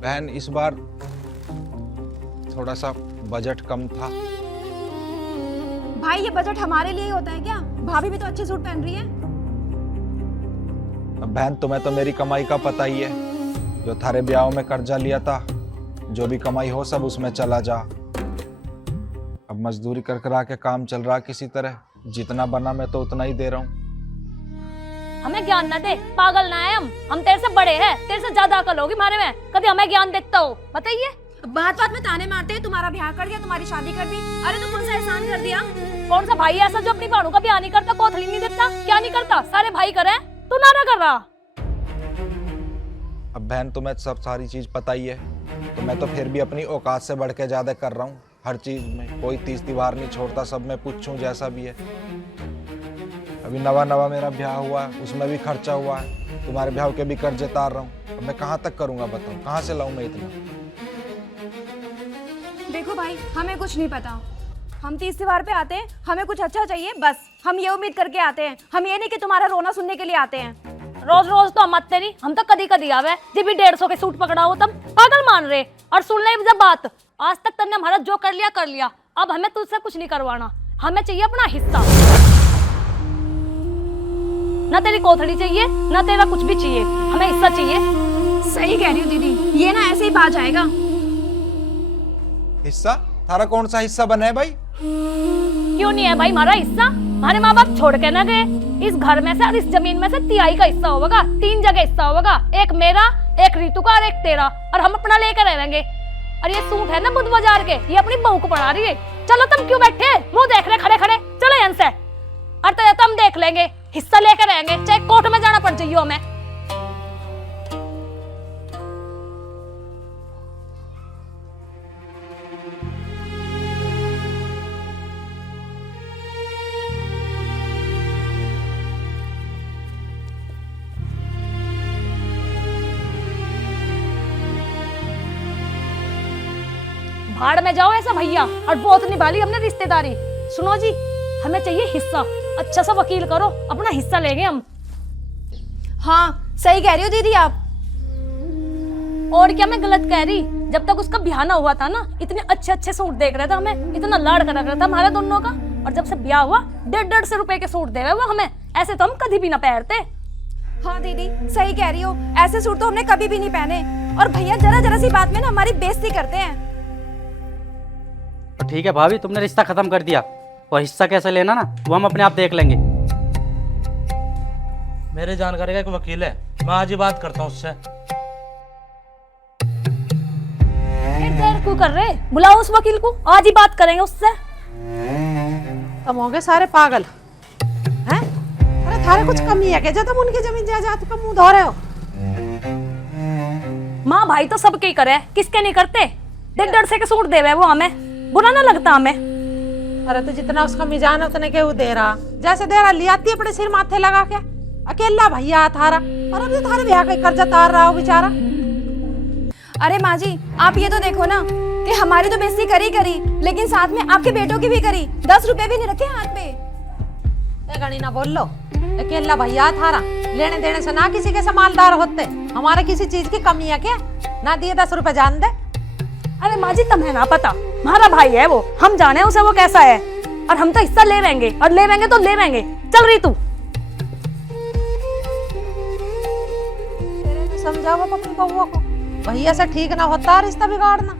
बहन, इस बार थोड़ा सा बजट कम था। भाई, ये बजट हमारे लिए ही होता है क्या? भाभी भी तो अच्छे सूट पहन रही है। अब बहन, तुम्हें तो मेरी कमाई का पता ही है, जो थारे ब्याह में कर्जा लिया था, जो भी कमाई हो सब उसमें चला जा। अब मजदूरी कर कर आके काम चल रहा किसी तरह, जितना बना मैं तो उतना ही दे रहा हूँ। हमें ज्ञान न दे, पागल ना है हम तेरे से बड़े हैं, तेरे से ज्यादा अकल होगी हमारे में, कभी हमें ज्ञान देता हो? बताइए। बात बात में ताने मारते हैं, तुम्हारा ब्याह कर दिया, तुम्हारी शादी कर दी। अरे तो कौन सा एहसान कर दिया? कौन सा भाई ऐसा जो अपनी बहनों का ब्याह नहीं करता, कोथली नहीं देता? क्या नहीं करता? सारे भाई करे, तू नारा कर रहा। अब बहन, तुम्हें सब सारी चीज पता ही है, तो मैं तो फिर भी अपनी औकात से बढ़ के ज्यादा कर रहा हूँ हर चीज में। कोई तीस दीवार नहीं छोड़ता, सब मैं पूछूं जैसा भी है। अभी नवा नवा मेरा ब्याह हुआ है, उसमें भी खर्चा हुआ है, तुम्हारे ब्याह के भी कर्ज तार रहा हूँ। अब मैं कहाँ तक करूंगा बताओ, कहाँ से लाऊं मैं इतना? देखो भाई, हमें कुछ नहीं पता। हम 30 त्योहार पे आते हैं, हमें कुछ अच्छा चाहिए, बस हम ये उम्मीद करके आते हैं। हम ये नहीं कि तुम्हारा रोना सुनने के लिए आते हैं। रोज रोज तो हम आते नहीं, हम तो कदी कदी आवे, जब भी 150 के सूट पकड़ा हो तब पागल मान रहे। और सुन ले जब बात, आज तक तुमने हमारा जो कर लिया, अब हमें तुझसे कुछ नहीं करवाना, हमें चाहिए अपना हिस्सा। ना तेरी कोथड़ी चाहिए, ना तेरा कुछ भी चाहिए, हमें हिस्सा चाहिए। सही कह रही हो दीदी, ये ना ऐसे ही पा जाएगा। हिस्सा? थारा कौन सा हिस्सा बना है भाई? क्यों नहीं है भाई हमारा हिस्सा? हमारे माँ बाप छोड़ के ना गए, इस घर में से और इस जमीन में से 3/4 का हिस्सा होगा, 3 जगह हिस्सा होगा, एक मेरा, एक रीतू का और एक तेरा, और हम अपना लेकर रहेंगे। और ये सूट है ना बुध बाजार के, ये अपनी बहू को पढ़ा रही है। चलो तुम क्यों बैठे मुंह देख रहे खड़े खड़े, चलो यहाँ से। और तो हम देख लेंगे, हिस्सा लेकर रहेंगे, चाहे कोर्ट में जाना पड़ जाइए हमें। भाड़ में जाओ ऐसा भैया, और बहुत निभाली हमने रिश्तेदारी। सुनो जी, हमें चाहिए हिस्सा, अच्छा सा वकील करो, अपना हिस्सा लेंगे हम। हाँ, सही कह रही हो दीदी आप। और क्या मैं गलत कह रही? जब तक उसका ब्याह ना हुआ था ना, इतने अच्छे अच्छे सूट देख रहा था हमें, इतना लाड़ कर रहा था हमारे दोनों का, और जब से ब्याह हुआ 150 रुपए के सूट दे रहे वो हमें। ऐसे तो हम कभी भी ना पहनते। हाँ दीदी, सही कह रही हो, ऐसे सूट तो हमने कभी भी नहीं पहने। और भैया जरा जरा सी बात में ना हमारी बेइज्जती करते हैं। तो ठीक है भाभी, तुमने रिश्ता खत्म कर दिया, और हिस्सा कैसे लेना ना वो हम अपने आप देख लेंगे। मेरे जानकारी का एक वकील है, मैं आज ही बात करता हूँ उससे। इधर को कर रहे? बुलाओ उस वकील को, आज ही बात करेंगे उससे। तुम हो गए सारे पागल हैं? अरे थारे कुछ कमी है क्या जो तुम उनकी जमीन जायदाद का मुंह धो रहे हो? माँ भाई तो सबके ही करे, किसके नहीं करते? 150 के सूट देवे वो हमें, बुरा ना लगता हमें? अरे तो जितना उसका मिजान है उतने केहू दे रहा, जैसे दे रहा ले आती है अपने सिर माथे लगा के। अकेला भैया थारा, और अब तो थारे भैया का कर्जा तार रहा हो बेचारा। अरे माँ जी, आप ये तो देखो ना कि हमारी तो बेइज्जती करी, लेकिन साथ में आपके बेटों की भी करी। 10 रुपए भी नहीं रखे हाथ पे। गणी ना बोल लो, अकेला भैया थारा, लेने देने से ना किसी के से मालदार होते। हमारे किसी चीज की कमी है क्या? ना दिए 10 रुपए जान दे। अरे माँ जी तुम्हें ना पता, हमारा भाई है वो, हम जाने उसे वो कैसा है, और हम तो हिस्सा ले लेंगे, और ले लेंगे तो ले लेंगे। चल रही तू। समझाओ अपनी बउआ को, भैया से ठीक ना होता रिश्ता बिगाड़ना।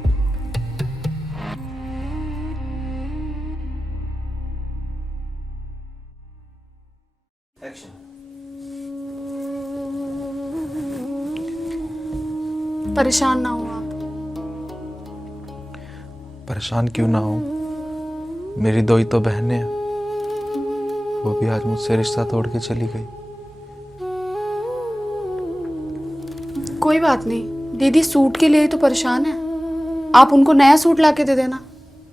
परेशान ना हो आप। परेशान क्यों ना हो, मेरी दो ही तो बहनें हैं, वो भी आज मुझसे रिश्ता तोड़ के चली गई। कोई बात नहीं, दीदी सूट के लिए ही तो परेशान है। आप उनको नया सूट लाके दे देना,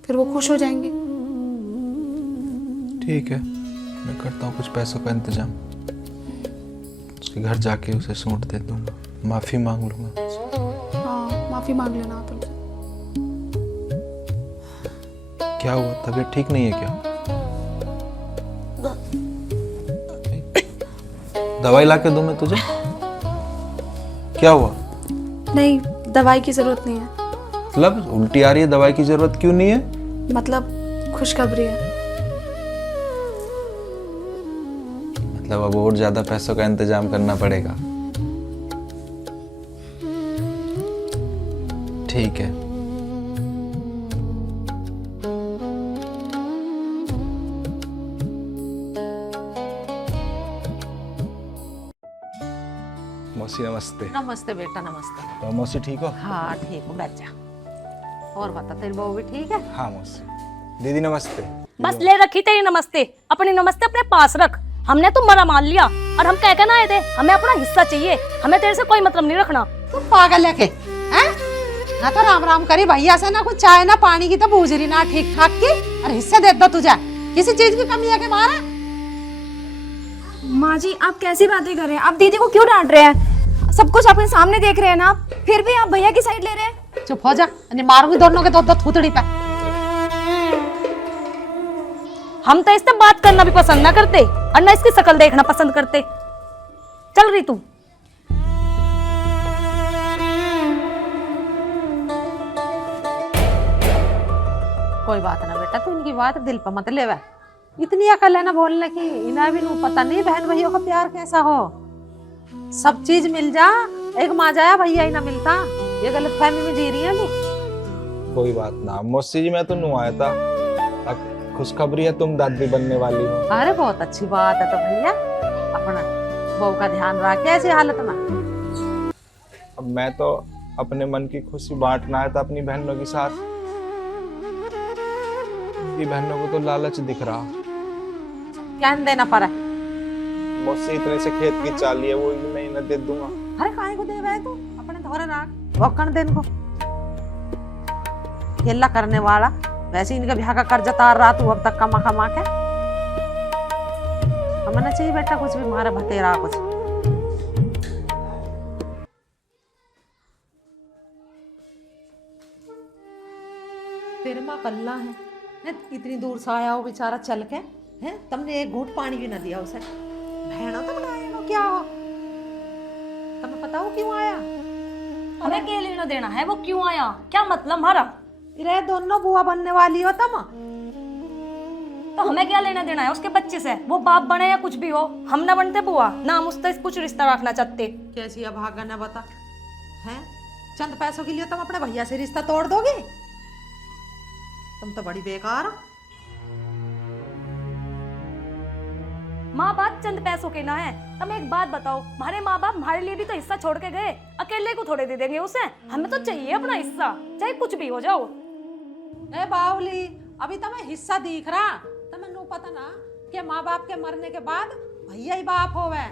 फिर वो खुश हो जाएंगे। ठीक है, मैं करता हूँ कुछ पैसों का इंतजाम, उसके घर जाके उसे सूट दे दूंगा, माफी मांग लूंगा। हाँ, माफी मांग लेना आप उनसे। क्या हुआ, तबीयत ठीक नहीं है क्या? दवाई लाके दूं मैं तुझे? क्या हुआ? नहीं, दवाई की जरूरत नहीं है। मतलब उल्टी आ रही है, दवाई की जरूरत क्यों नहीं है? मतलब खुशखबरी है। मतलब अब और ज्यादा पैसों का इंतजाम करना पड़ेगा। ठीक है, मौसी नमस्ते। नमस्ते बेटा, नमस्ते। तो मौसी ठीक हो? हाँ ठीक हूँ, बैठ जा। और बता, तेरी बहू भी ठीक है? हाँ मौसी। दीदी नमस्ते। बस ले रखी तेरी नमस्ते, अपनी नमस्ते अपने पास रख। हमने तो मरा मान लिया, और हम कह के ना आए थे, हमें अपना हिस्सा चाहिए, हमें तेरे से कोई मतलब नहीं रखना। तू पागल है के? हैं? ना तो राम राम करी भैया से, ना कुछ चाय ना पानी की तो बूझरी ना ठीक ठाक की, और हिस्से दे दो तुझे। किसी चीज की कमी है के मारा? माँ जी आप कैसी बातें कर रहे हैं? आप दीदी को क्यों डांट रहे हैं? सब कुछ अपने सामने देख रहे हैं ना आप, फिर भी आप भैया की साइड ले रहे हैं। चुप हो जा, मारूंगी दोनों के दो थूथड़ी पे। हम तो इससे बात करना भी पसंद ना करते, और ना इसकी शक्ल देखना पसंद करते। चल रही तू। कोई बात ना बेटा, तू इनकी बात दिल पर मत लेवा। इतनी अकल है ना बोलने की, इन्हें भी नहीं पता नहीं बहन भैया का प्यार कैसा हो। सब चीज मिल जा, एक माँ जाया भैया ही ना मिलता। ये गलत फहमी में जी रही है नहीं। कोई बात ना मौसी जी, मैं तो नु आया था, अब खुशखबरी है, तुम दादी बनने वाली हो। अरे बहुत अच्छी बात है। तो भैया अपना बहू का ध्यान रखे ऐसी हालत में। अब मैं तो अपने मन की खुशी बांटना है था अपनी बहनों के साथ, ये बहनों को तो लालच दिख रहा। क्या देना पड़ा? मौसी इतने से खेत की चाली है, वो ही मैं इन्हें दे दूंगा। अरे काहे को दे रहा है तू? अपने धोरे राख, भोकन देन को खेला करने वाला। वैसे इनके ब्याह का कर्जा तार रहा तू अब तक कमा कमा के। हमें चाहिए बेटा कुछ भी मारे भतेरा कुछ। तेरे माँ कल्ला है, इतनी दूर से आया हो बेचारा चल के, हैं? तुमने एक घूंट पानी भी ना दिया उसे। भेड़ो तो बनाए क्या हो? तुम्हें पता हो क्यों आया? हमें क्या लेना देना है वो क्यों आया? क्या मतलब हमारा? रे दोनों बुआ बनने वाली हो तुम, तो हमें क्या लेना देना है उसके बच्चे से? वो बाप बने या कुछ भी हो, हम ना बनते बुआ, ना हम उससे कुछ रिश्ता रखना चाहते। कैसी अभागन है बता, हैं? चंद पैसों के लिए तुम अपने भैया से रिश्ता तोड़ दोगे? तुम तो बड़ी बेकार हो। माँ बाप चंद पैसों के ना है। तुम एक बात बताओ, हमारे माँ बाप हमारे लिए भी तो हिस्सा छोड़ के गए, अकेले को थोड़े दे देंगे उसे? हमें तो चाहिए अपना हिस्सा, चाहे कुछ भी हो जाओ। ए बावली, अभी तुम्हें हिस्सा दिख रहा? तुम्हें नो पता ना कि माँ बाप के मरने के बाद भैया ही बाप होवे।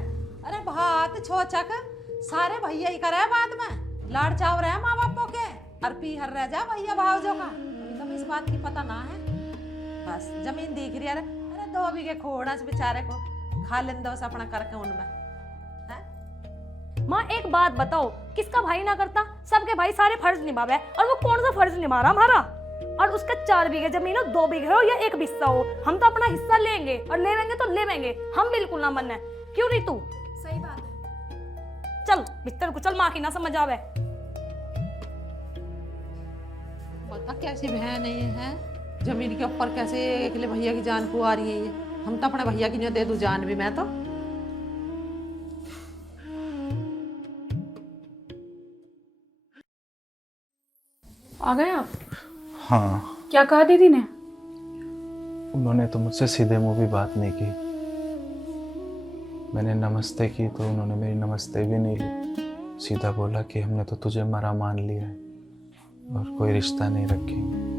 अरे भात छोचक सारे भैया ही करे बाद में, लाड़ चाव रहे माँ बापों के, और पी हर रह जा भैया भावजों का। अभी तुम्हें इस बात की पता ना है। बस जमीन दिख रही है, अरे 2 बीघे खोड़ा बेचारे को खा लें दो अपना करके उनमें। माँ एक बात बताओ, किसका भाई ना करता? सबके भाई सारे फर्ज निभावे, और वो कौन सा फर्ज निभा रहा हमारा? और उसका 4 बीघे जमीन हो, 2 बीघे हो या 1 हिस्सा हो, हम तो अपना हिस्सा लेंगे, और लेंगे तो लेंगे, हम बिल्कुल ना मन है। क्यों रीतू? सही बात है। चल बिस्तर को चल, माँ की ना समझ आवे। पता कैसी बहन है ये है, जमीन के ऊपर कैसे अकेले भैया की जान को आ रही है ये। हम तो अपने भैया की नहीं दे दूं जान भी मैं तो। आ गए आप? हाँ, क्या कहा दीदी ने? उन्होंने तो मुझसे सीधे मुंह भी बात नहीं की। मैंने नमस्ते की तो उन्होंने मेरी नमस्ते भी नहीं ली। सीधा बोला कि हमने तो तुझे मरा मान लिया है और कोई रिश्ता नहीं रखेंगे।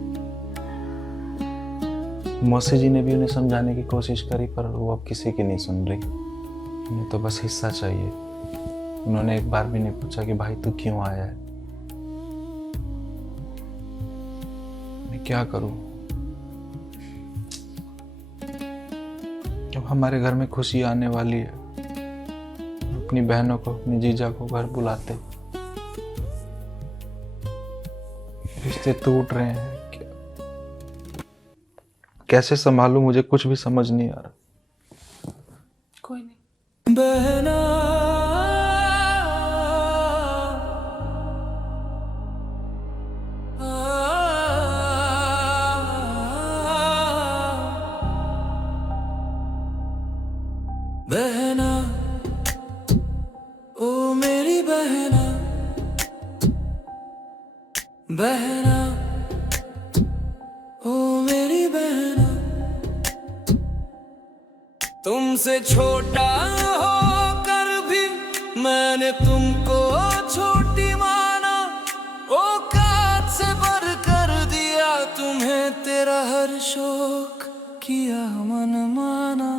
मौसी जी ने भी उन्हें समझाने की कोशिश करी, पर वो अब किसी की नहीं सुन रही। उन्हें तो बस हिस्सा चाहिए। उन्होंने एक बार भी नहीं पूछा कि भाई तू क्यों आया है। मैं क्या करूं? जब हमारे घर में खुशी आने वाली है, अपनी बहनों को, अपनी जीजा को घर बुलाते, रिश्ते टूट रहे हैं। कैसे संभालूं, मुझे कुछ भी समझ नहीं आ रहा। कोई नहीं। बहना बहना, ओ मेरी बहना, बहना, ओ मेरी बहना, तुमसे छोटा होकर भी मैंने तुमको छोटी माना, औकात से बढ़ कर दिया तुम्हें तेरा हर शौक किया मन माना।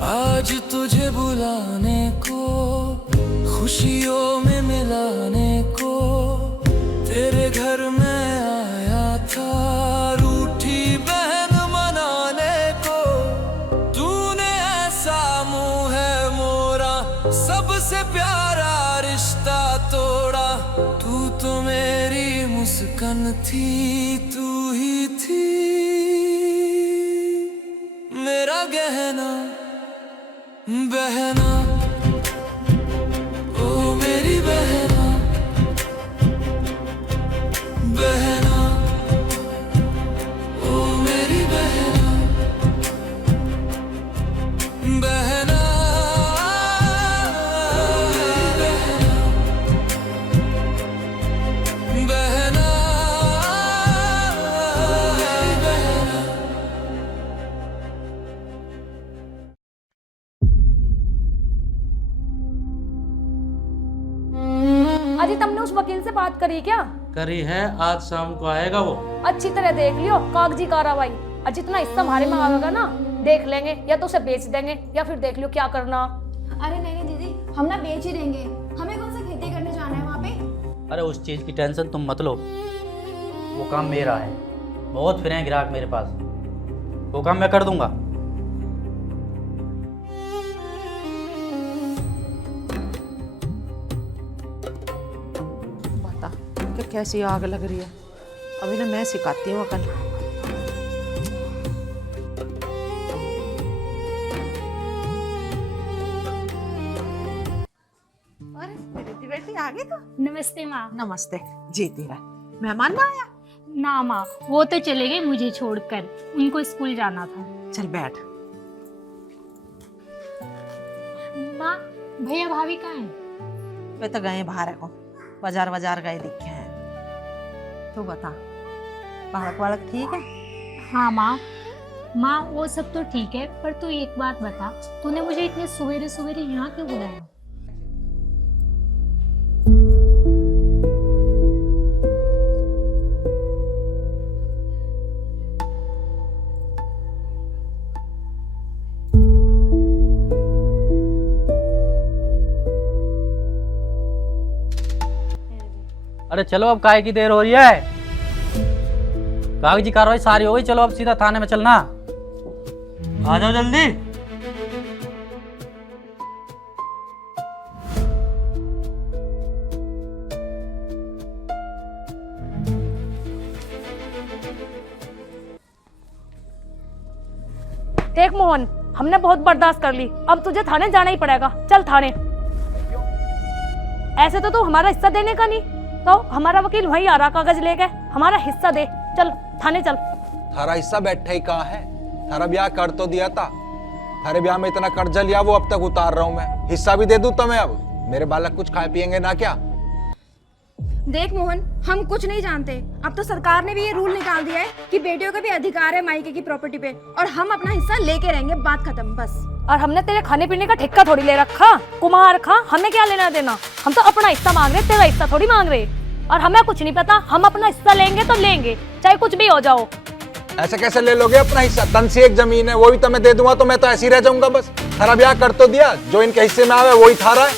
आज तुझे बुलाने को, खुशियों में मिलाने को तेरे घर में आया था, रूठी बहन मनाने को। तूने ऐसा मुंह है मोरा, सबसे प्यारा रिश्ता तोड़ा। तू तो मेरी मुस्कान थी, तू ही थी मेरा गहना, बहना, ओ मेरी बहना, बहना, ओ मेरी बहना, बहना, बहना, अजी तुमने उस वकील से बात करी क्या? करी है, आज शाम को आएगा वो। अच्छी तरह देख लियो कागजी कार्रवाई। और जितना हिस्सा हमारे में आवेगा ना, देख लेंगे, या तो उसे बेच देंगे या फिर देख लियो क्या करना। अरे नहीं दीदी, हम ना बेच ही देंगे। हमें कौन सा खेती करने जाना है वहाँ पे? अरे उस चीज़ की टेंशन तुम मत लो, वो काम मेरा है। बहुत फिरे हैं ग्राहक मेरे पास, वो काम मैं कर दूंगा। बता कि कैसी आग लग रही है। अभी ना मैं सिखाती हूँ कल। अरे मेरी बेटी आ गई तो। नमस्ते माँ। नमस्ते। जीती रह। मेहमान ना आया? ना माँ, वो तो चले गए मुझे छोड़कर, उनको स्कूल जाना था। चल बैठ। माँ भैया भाभी कहाँ हैं? वे तो गए बाहर को, बाजार बाजार गए दिखे हैं। तो बता, बालक वालक ठीक है? हाँ माँ, माँ वो सब तो ठीक है, पर तू एक बात बता, तूने मुझे इतने सवेरे सवेरे यहाँ क्यों बुलाया? अरे चलो, अब काहे की देर हो रही है? कागजी कार्रवाई सारी हो गई, चलो अब सीधा थाने में चलना। आ जाओ जल्दी। देख मोहन, हमने बहुत बर्दाश्त कर ली, अब तुझे थाने जाना ही पड़ेगा। चल थाने। ऐसे तो तू हमारा हिस्सा देने का नहीं, तो हमारा वकील वही आ रहा कागज लेके, हमारा हिस्सा दे। चल थाने चल। थारा हिस्सा बैठे ही कहाँ है? थारा ब्याह कर तो दिया था, थारे ब्याह में इतना कर्जा लिया वो अब तक उतार रहा हूँ मैं। हिस्सा भी दे दूँ तो मैं, अब मेरे बालक कुछ खाए पियेंगे ना क्या? देख मोहन, हम कुछ नहीं जानते। अब तो सरकार ने भी ये रूल निकाल दिया है कि बेटियों का भी अधिकार है मायके की प्रॉपर्टी पे, और हम अपना हिस्सा लेके रहेंगे, बात खत्म बस। और हमने तेरे खाने पीने का ठेका थोड़ी ले रखा, कुमार खा, हमें क्या लेना देना? हम तो अपना हिस्सा मांग रहे, तेरा हिस्सा थोड़ी मांग रहे। और हमें कुछ नहीं पता, हम अपना हिस्सा लेंगे तो लेंगे, चाहे कुछ भी हो जाओ। ऐसे कैसे ले लोगे अपना हिस्सा? तन से एक जमीन है, वो भी तुम्हें दे दूंगा तो मैं तो ऐसे ही रह जाऊंगा बस। थारा ब्याह कर तो दिया, जो इनके हिस्से में आवे वही थारा है,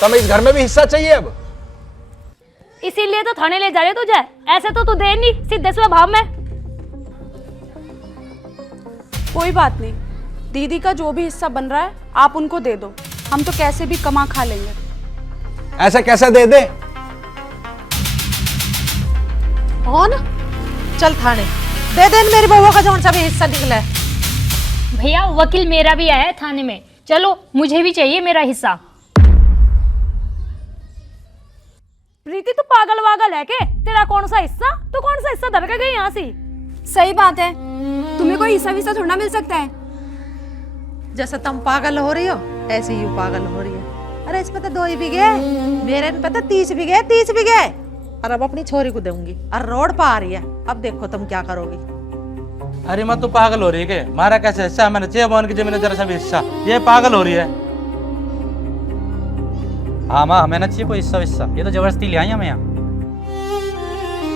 तो मैं इस घर में भी हिस्सा चाहिए अब। इसीलिए तो थाने ले जा रहे तुझे, ऐसे तो तू दे नहीं सीधे स्वभाव में। कोई बात नहीं, दीदी का जो भी हिस्सा बन रहा है आप उनको दे दो, हम तो कैसे भी कमा खा लेंगे। ऐसे कैसे दे दे? कौन? चल थाने, दे दे मेरी बहू का जो सा भी हिस्सा निकला है। भैया वकील मेरा भी आया है थाने में, चलो मुझे भी चाहिए मेरा हिस्सा। प्रीति तू पागल वागल है के? तेरा कौन सा हिस्सा? तू कौन सा हिस्सा धर के गई यहाँ से? सही बात है, तुम्हें कोई हिस्सा विस्सा थोड़ा मिल सकता है। जैसे तुम पागल हो रही हो ऐसे ही पागल हो रही है। अरे इस पे तो 2 ही बीघे, मेरे पे तो 30 बीघे 30 बीघे। और अब अपनी छोरी को दूंगी, और रोड पर आ रही है, अब देखो तुम क्या करोगी। अरे माँ तू पागल हो रही है क्या? मारा कैसे हिस्सा? मैंने 6 बहन की जमीन जरा सा भी हिस्सा, ये पागल हो रही है। हाँ माँ, हमें ना चाहिए कोई हिस्सा विस्सा, ये तो जबरदस्ती ले आई हमें यहाँ।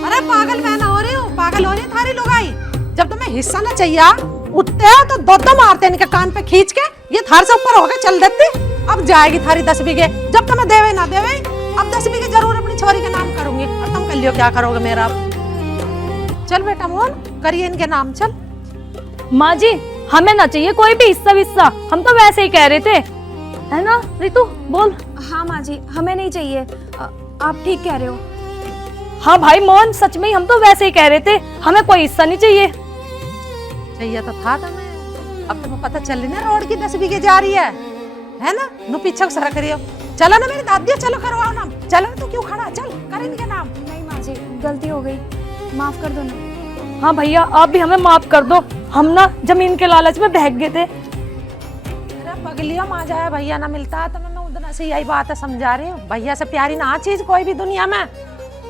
अरे पागल मैं ना हो रही हूँ, पागल हो रही है थारी लोग आई। जब तुम्हें हिस्सा ना चाहिए उठते हो तो 2 मारते इनके कान पे खींच के, ये थार से ऊपर होके चल देती। अब जाएगी थारी 10 बीघे, जब तुम्हें देवे ना देवे, अब 10 बीघे जरूर अपनी छोरी के नाम करूंगी, और तुम कर लियो क्या करोगे मेरा। चल बेटा मोहन, करिए इनके नाम, चल। माँ जी हमें ना चाहिए कोई भी हिस्सा विस्सा, हम तो वैसे ही कह रहे थे, है ना रितु? बोल। हाँ माँ जी, हमें नहीं चाहिए, आप ठीक कह रहे हो। हाँ भाई मोहन, सच में हम तो वैसे ही कह रहे थे, हमें कोई हिस्सा नहीं चाहिए। चाहिए तो था तुम्हें, अब तुम्हें पता चल रही ना रोड की 10 बीघे जा रही है ना? नु पीछे सरा करियो, चलो ना मेरी दादी, चलो करवाओ नाम, चलो। तू क्यों खड़ा, चल कर इनके नाम। नहीं माँ जी, गलती हो गई, माफ कर दो ना। हाँ भैया आप भी हमें माफ कर दो, हम ना जमीन के लालच में बहक गए थे। अरे पगलियो, माँ जाए भैया ना मिलता तो मैं उधर से यही बात है समझा रही हूँ। भैया से प्यारी ना चीज कोई भी दुनिया में,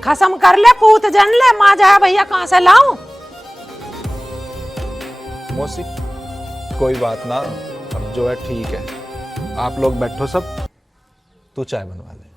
खसम कर ले पूत जन ले, माँ जाए भैया कहाँ से लाऊं? मौसी कोई बात ना, अब जो है ठीक है। आप लोग बैठो सब, तू चाय बनवा ले।